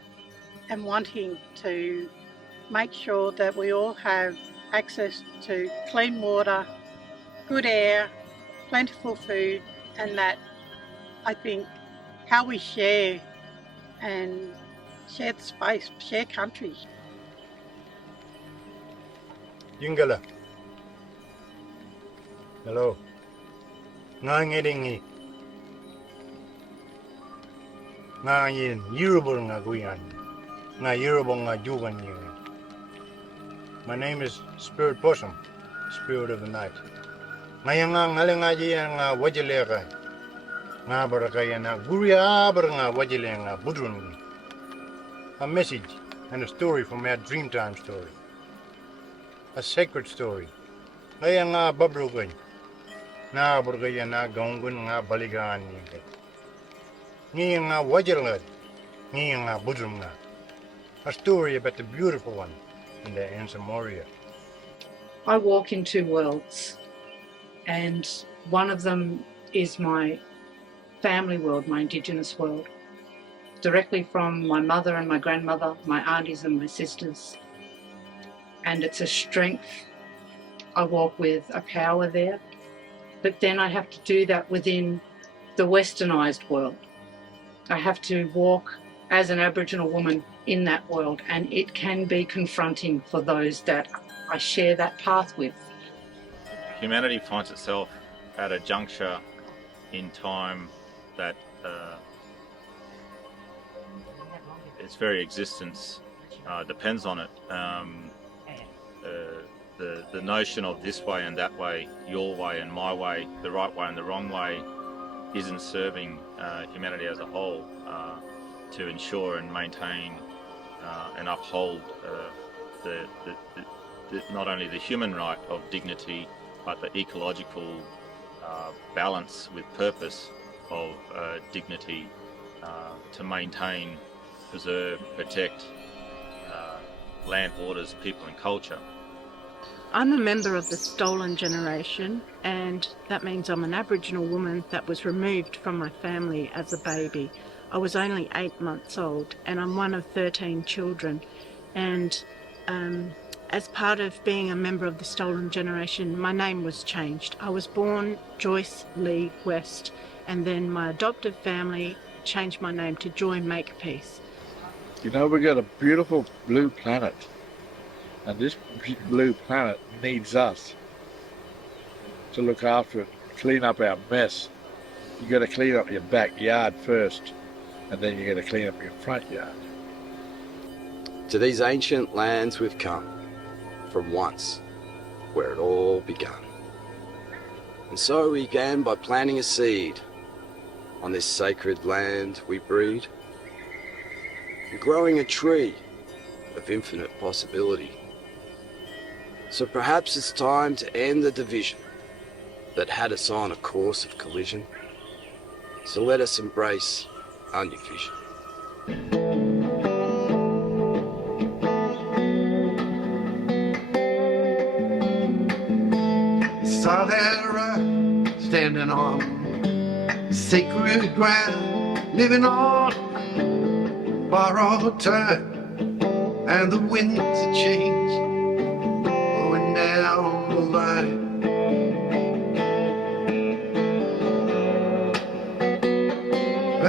and wanting to make sure that we all have access to clean water, good air, plentiful food, and that I think how we share and share the space, share country. Yingala. Hello. Nga ngedingi. Nga yin yurubur nga guyan. Nga yurubur nga jugan yin. My name is Spirit Possum, Spirit of the Night. Nga nga ngalengaji nga wajilega. Nga barakaya na guria nga wajile nga budrun. A message and a story from our Dreamtime story. A sacred story. Nga nga babrugan. Nga barakaya na gongun nga baligan ni. Nga wajilega. Nga budrun nga. A story about the beautiful one in the Ansamoria. I walk in two worlds, and one of them is my family world, my Indigenous world, directly from my mother and my grandmother, my aunties and my sisters. And it's a strength. I walk with a power there, but then I have to do that within the westernized world. I have to walk as an Aboriginal woman in that world, and it can be confronting for those that I share that path with. Humanity finds itself at a juncture in time that its very existence depends on it. The notion of this way and that way, your way and my way, the right way and the wrong way, isn't serving humanity as a whole to ensure and maintain and uphold not only the human right of dignity, but the ecological balance with purpose of dignity to maintain, preserve, protect land, waters, people and culture. I'm a member of the stolen generation, and that means I'm an Aboriginal woman that was removed from my family as a baby. I was only 8 months old, and I'm one of 13 children. And as part of being a member of the stolen generation, my name was changed. I was born Joyce Lee West, and then my adoptive family changed my name to Joy Makepeace. You know, we've got a beautiful blue planet, and this blue planet needs us to look after it, clean up our mess. You got to clean up your backyard first, and then you got to clean up your front yard. To these ancient lands we've come, from once, where it all begun. And so we began by planting a seed. On this sacred land we breed, and growing a tree of infinite possibility. So perhaps it's time to end the division that had us on a course of collision. So let us embrace our new vision. Saw that rock standing on sacred ground, living on borrowed time, and the winds of change blowing down the line.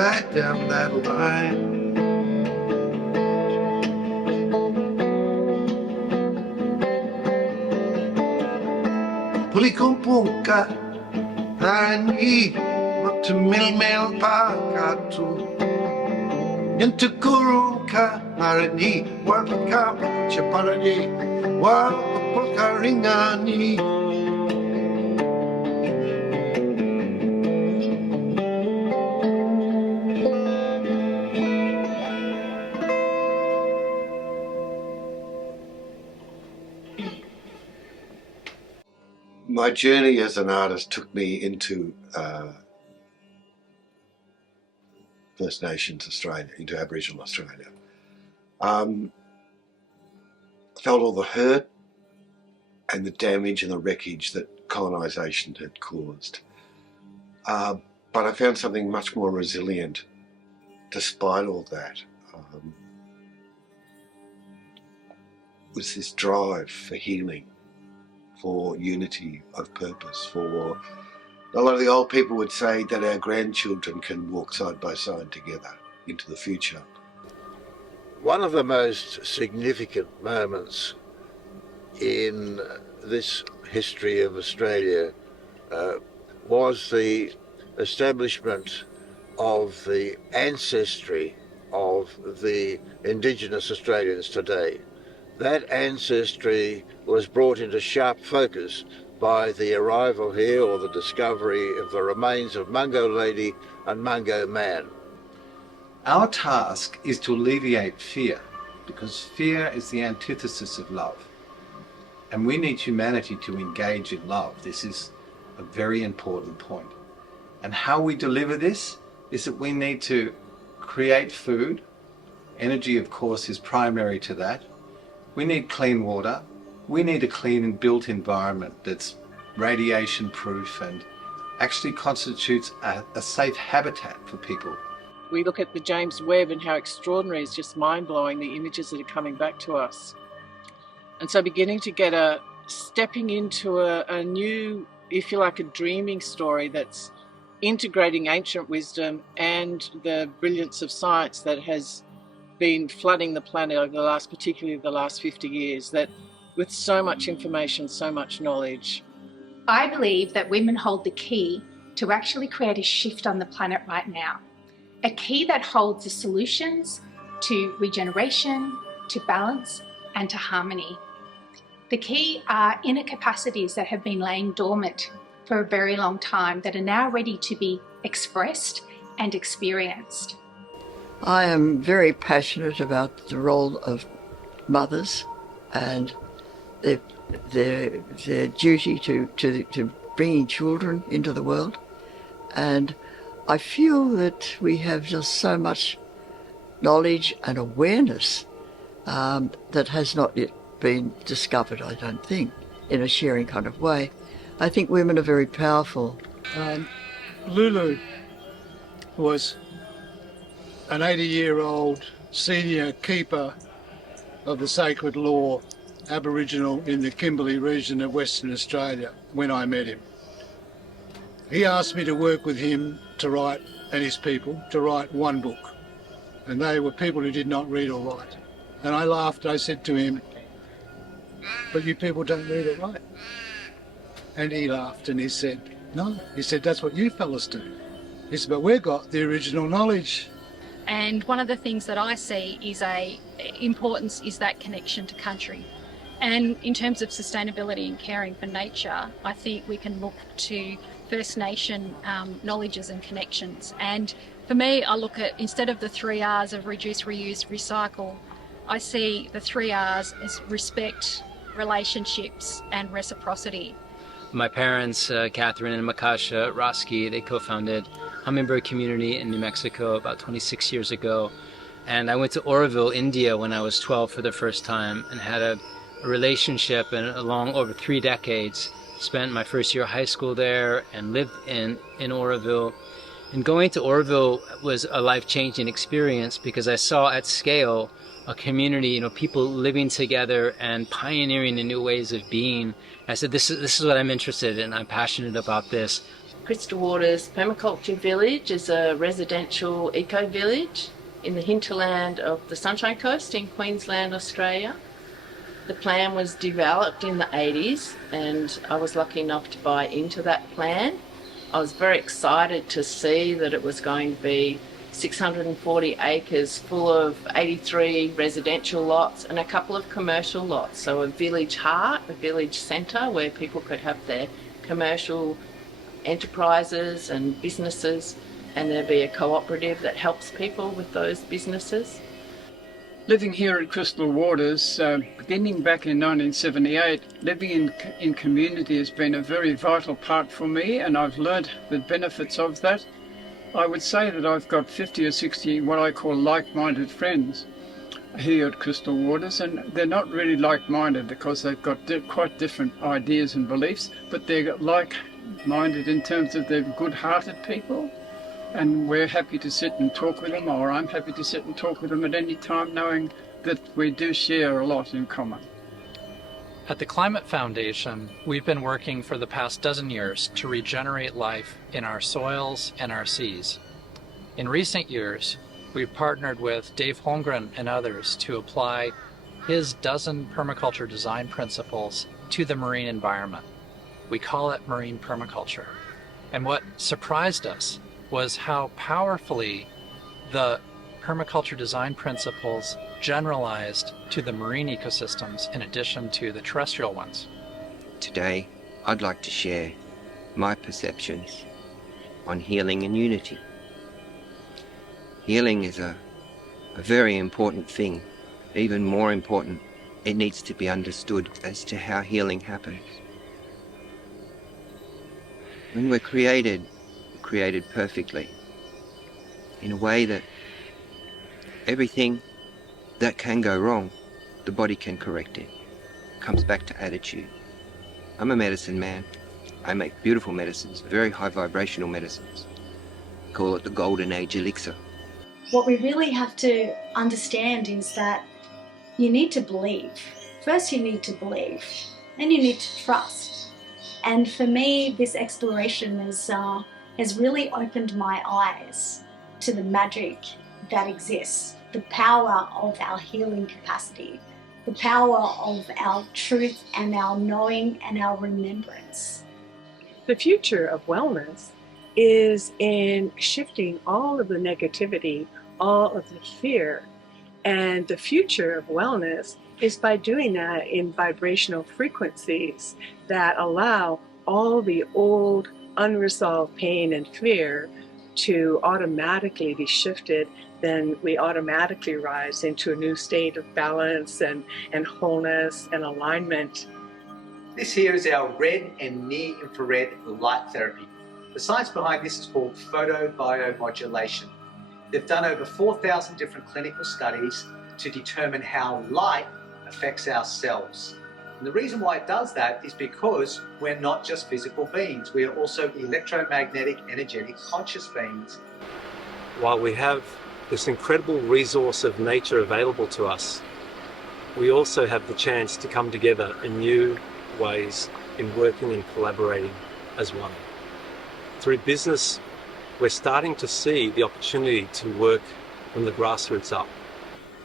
right down that line. Pulikumpunka, Harani, Matamilmel Pakatu. Yantukurunka, Harani, Warpaka, Chaparani, Warpaka Ringani. My journey as an artist took me into First Nations Australia, into Aboriginal Australia. I felt all the hurt and the damage and the wreckage that colonisation had caused. But I found something much more resilient despite all that. Was this drive for healing, for unity of purpose, for a lot of the old people would say that our grandchildren can walk side by side together into the future. One of the most significant moments in this history of Australia was the establishment of the ancestry of the Indigenous Australians today. That ancestry was brought into sharp focus by the arrival here, or the discovery of the remains of Mungo Lady and Mungo Man. Our task is to alleviate fear, because fear is the antithesis of love. And we need humanity to engage in love. This is a very important point. And how we deliver this is that we need to create food. Energy, of course, is primary to that. We need clean water. We need a clean and built environment that's radiation proof and actually constitutes a safe habitat for people. We look at the James Webb and how extraordinary, it's just mind-blowing, the images that are coming back to us. And so beginning to get stepping into a new, if you like, a dreaming story that's integrating ancient wisdom and the brilliance of science that has been flooding the planet over particularly the last 50 years, that with so much information, so much knowledge. I believe that women hold the key to actually create a shift on the planet right now. A key that holds the solutions to regeneration, to balance, and to harmony. The key are inner capacities that have been laying dormant for a very long time that are now ready to be expressed and experienced. I am very passionate about the role of mothers and their duty to bringing children into the world. And I feel that we have just so much knowledge and awareness that has not yet been discovered, I don't think, in a sharing kind of way. I think women are very powerful. Lulu was an 80-year-old senior keeper of the sacred law, Aboriginal in the Kimberley region of Western Australia, when I met him. He asked me to work with him to write, and his people, to write one book. And they were people who did not read or write. And I laughed, I said to him, "But you people don't read or write." And he laughed and he said, "No." He said, "That's what you fellas do." He said, "But we've got the original knowledge." And one of the things that I see is importance is that connection to country. And in terms of sustainability and caring for nature, I think we can look to First Nation knowledges and connections. And for me, I look at, instead of the 3 R's of reduce, reuse, recycle, I see the 3 R's as respect, relationships, and reciprocity. My parents, Catherine and Makasha Roski, they co-founded Hummingbird Community in New Mexico about 26 years ago. And I went to Oroville, India when I was 12 for the first time and had a relationship and along over 3 decades. Spent my first year of high school there and lived in Oroville. And going to Oroville was a life-changing experience because I saw at scale a community, people living together and pioneering the new ways of being. I said, this is what I'm interested in. I'm passionate about this. Crystal Waters Permaculture Village is a residential eco-village in the hinterland of the Sunshine Coast in Queensland, Australia. The plan was developed in the 80s and I was lucky enough to buy into that plan. I was very excited to see that it was going to be 640 acres full of 83 residential lots and a couple of commercial lots. So a village heart, a village centre where people could have their commercial enterprises and businesses, and there'd be a cooperative that helps people with those businesses. Living here at Crystal Waters, beginning back in 1978, living in community has been a very vital part for me, and I've learned the benefits of that. I would say that I've got 50 or 60 what I call like-minded friends here at Crystal Waters, and they're not really like-minded because they've got quite different ideas and beliefs, but they're like-minded in terms of they're good-hearted people. And we're happy to sit and talk with them, or I'm happy to sit and talk with them at any time, knowing that we do share a lot in common. At the Climate Foundation, we've been working for the past dozen years to regenerate life in our soils and our seas. In recent years, we've partnered with Dave Holmgren and others to apply his dozen permaculture design principles to the marine environment. We call it marine permaculture. And what surprised us was how powerfully the permaculture design principles generalized to the marine ecosystems in addition to the terrestrial ones. Today, I'd like to share my perceptions on healing and unity. Healing is a very important thing. Even more important, it needs to be understood as to how healing happens. When we're created perfectly, in a way that everything that can go wrong, the body can correct it. It comes back to attitude. I'm a medicine man. I make beautiful medicines, very high vibrational medicines. I call it the Golden Age elixir. What we really have to understand is that you need to believe. First you need to believe, then you need to trust. And for me, this exploration has really opened my eyes to the magic that exists, the power of our healing capacity, the power of our truth and our knowing and our remembrance. The future of wellness is in shifting all of the negativity, all of the fear. And the future of wellness is by doing that in vibrational frequencies that allow all the old unresolved pain and fear to automatically be shifted. Then we automatically rise into a new state of balance and wholeness and alignment. This here is our red and near-infrared light therapy. The science behind this is called photobiomodulation. They've done over 4,000 different clinical studies to determine how light affects our cells. And the reason why it does that is because we're not just physical beings, we are also electromagnetic, energetic, conscious beings. While we have this incredible resource of nature available to us, we also have the chance to come together in new ways in working and collaborating as one. Through business, we're starting to see the opportunity to work from the grassroots up.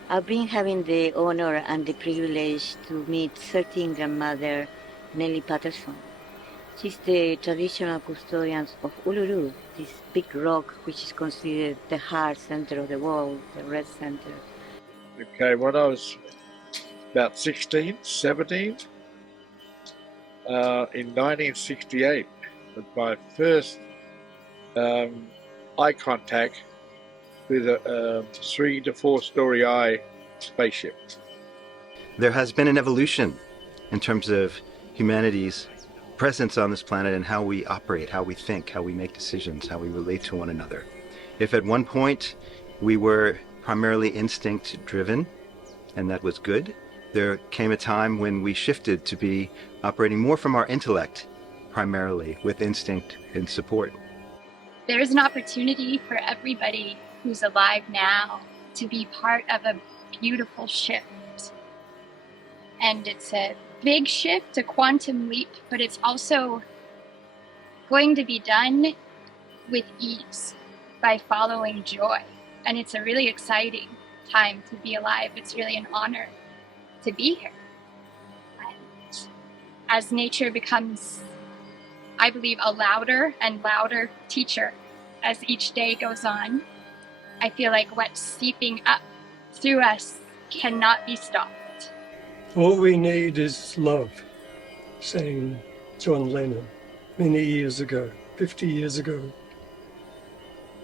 I've been having the honor and the privilege to meet 13th grandmother Nellie Patterson. She's the traditional custodian of Uluru, this big rock which is considered the heart center of the world, the red center. Okay, when I was about 16, 17, in 1968, with my first eye contact with a 3 to 4 story eye spaceship. There has been an evolution in terms of humanity's presence on this planet and how we operate, how we think, how we make decisions, how we relate to one another. If at one point we were primarily instinct driven, and that was good, there came a time when we shifted to be operating more from our intellect, primarily with instinct and support. There is an opportunity for everybody who's alive now to be part of a beautiful shift. And it's a big shift, a quantum leap, but it's also going to be done with ease by following joy. And it's a really exciting time to be alive. It's really an honor to be here. And as nature becomes, I believe, a louder and louder teacher as each day goes on, I feel like what's seeping up through us cannot be stopped. All we need is love, sang John Lennon many years ago, 50 years ago.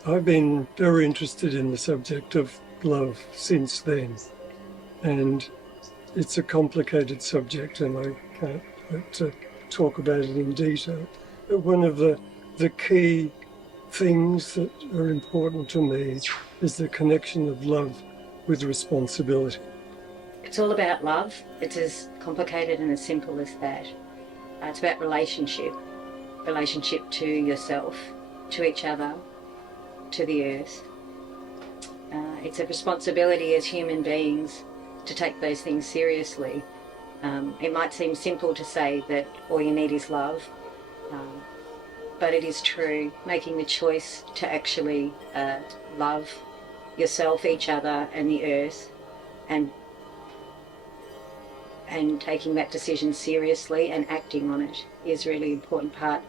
I've been very interested in the subject of love since then, and it's a complicated subject and I can't hope to talk about it in detail. But one of the key things that are important to me is the connection of love with responsibility. It's all about love. It's as complicated and as simple as that. It's about relationship to yourself, to each other, to the earth. It's a responsibility as human beings to take those things seriously. It might seem simple to say that all you need is love, but it is true. Making the choice to actually love yourself, each other and the earth, and taking that decision seriously and acting on it is really an important part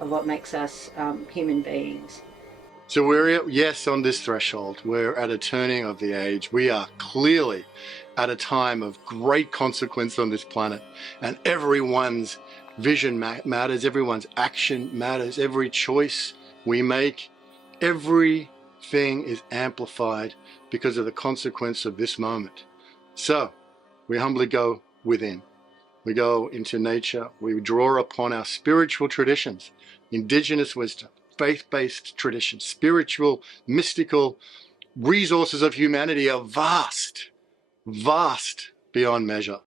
of what makes us human beings. So we're, yes, on this threshold. We're at a turning of the age. We are clearly at a time of great consequence on this planet, and everyone's vision matters, everyone's action matters, every choice we make, everything is amplified because of the consequence of this moment. So we humbly go within. We go into nature. We draw upon our spiritual traditions, indigenous wisdom, faith-based traditions, spiritual, mystical resources of humanity are vast, vast beyond measure.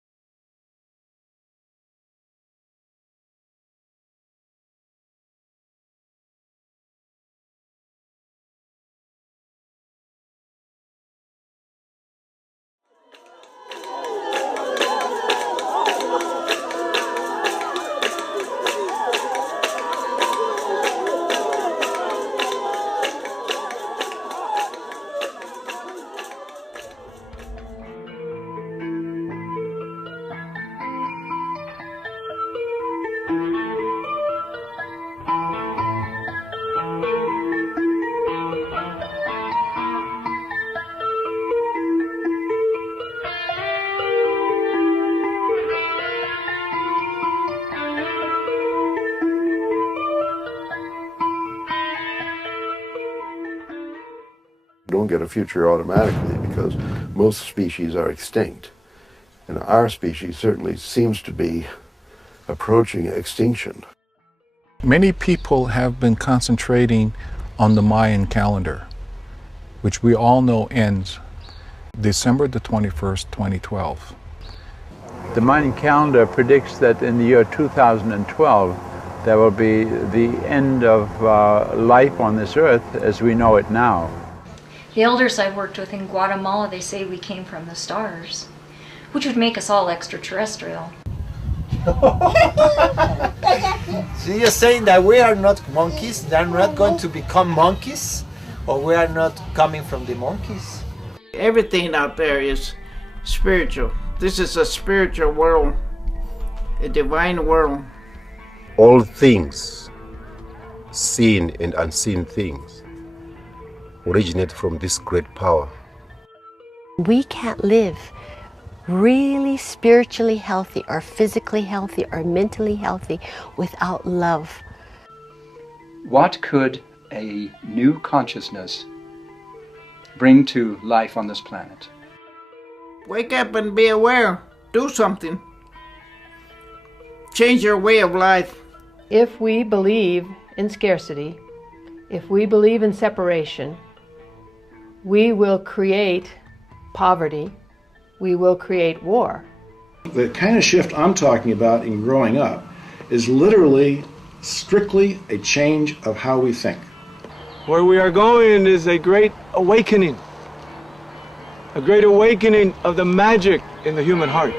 Don't get a future automatically because most species are extinct. And our species certainly seems to be approaching extinction. Many people have been concentrating on the Mayan calendar, which we all know ends December the 21st, 2012. The Mayan calendar predicts that in the year 2012 there will be the end of life on this earth as we know it now. The elders I've worked with in Guatemala, they say we came from the stars, which would make us all extraterrestrial. So you're saying that we are not monkeys, they're not going to become monkeys, or we are not coming from the monkeys? Everything out there is spiritual. This is a spiritual world, a divine world. All things, seen and unseen things, originate from this great power. We can't live really spiritually healthy or physically healthy or mentally healthy without love. What could a new consciousness bring to life on this planet? Wake up and be aware. Do something. Change your way of life. If we believe in scarcity, if we believe in separation, we will create poverty, we will create war. The kind of shift I'm talking about in growing up is literally, strictly a change of how we think. Where we are going is a great awakening of the magic in the human heart.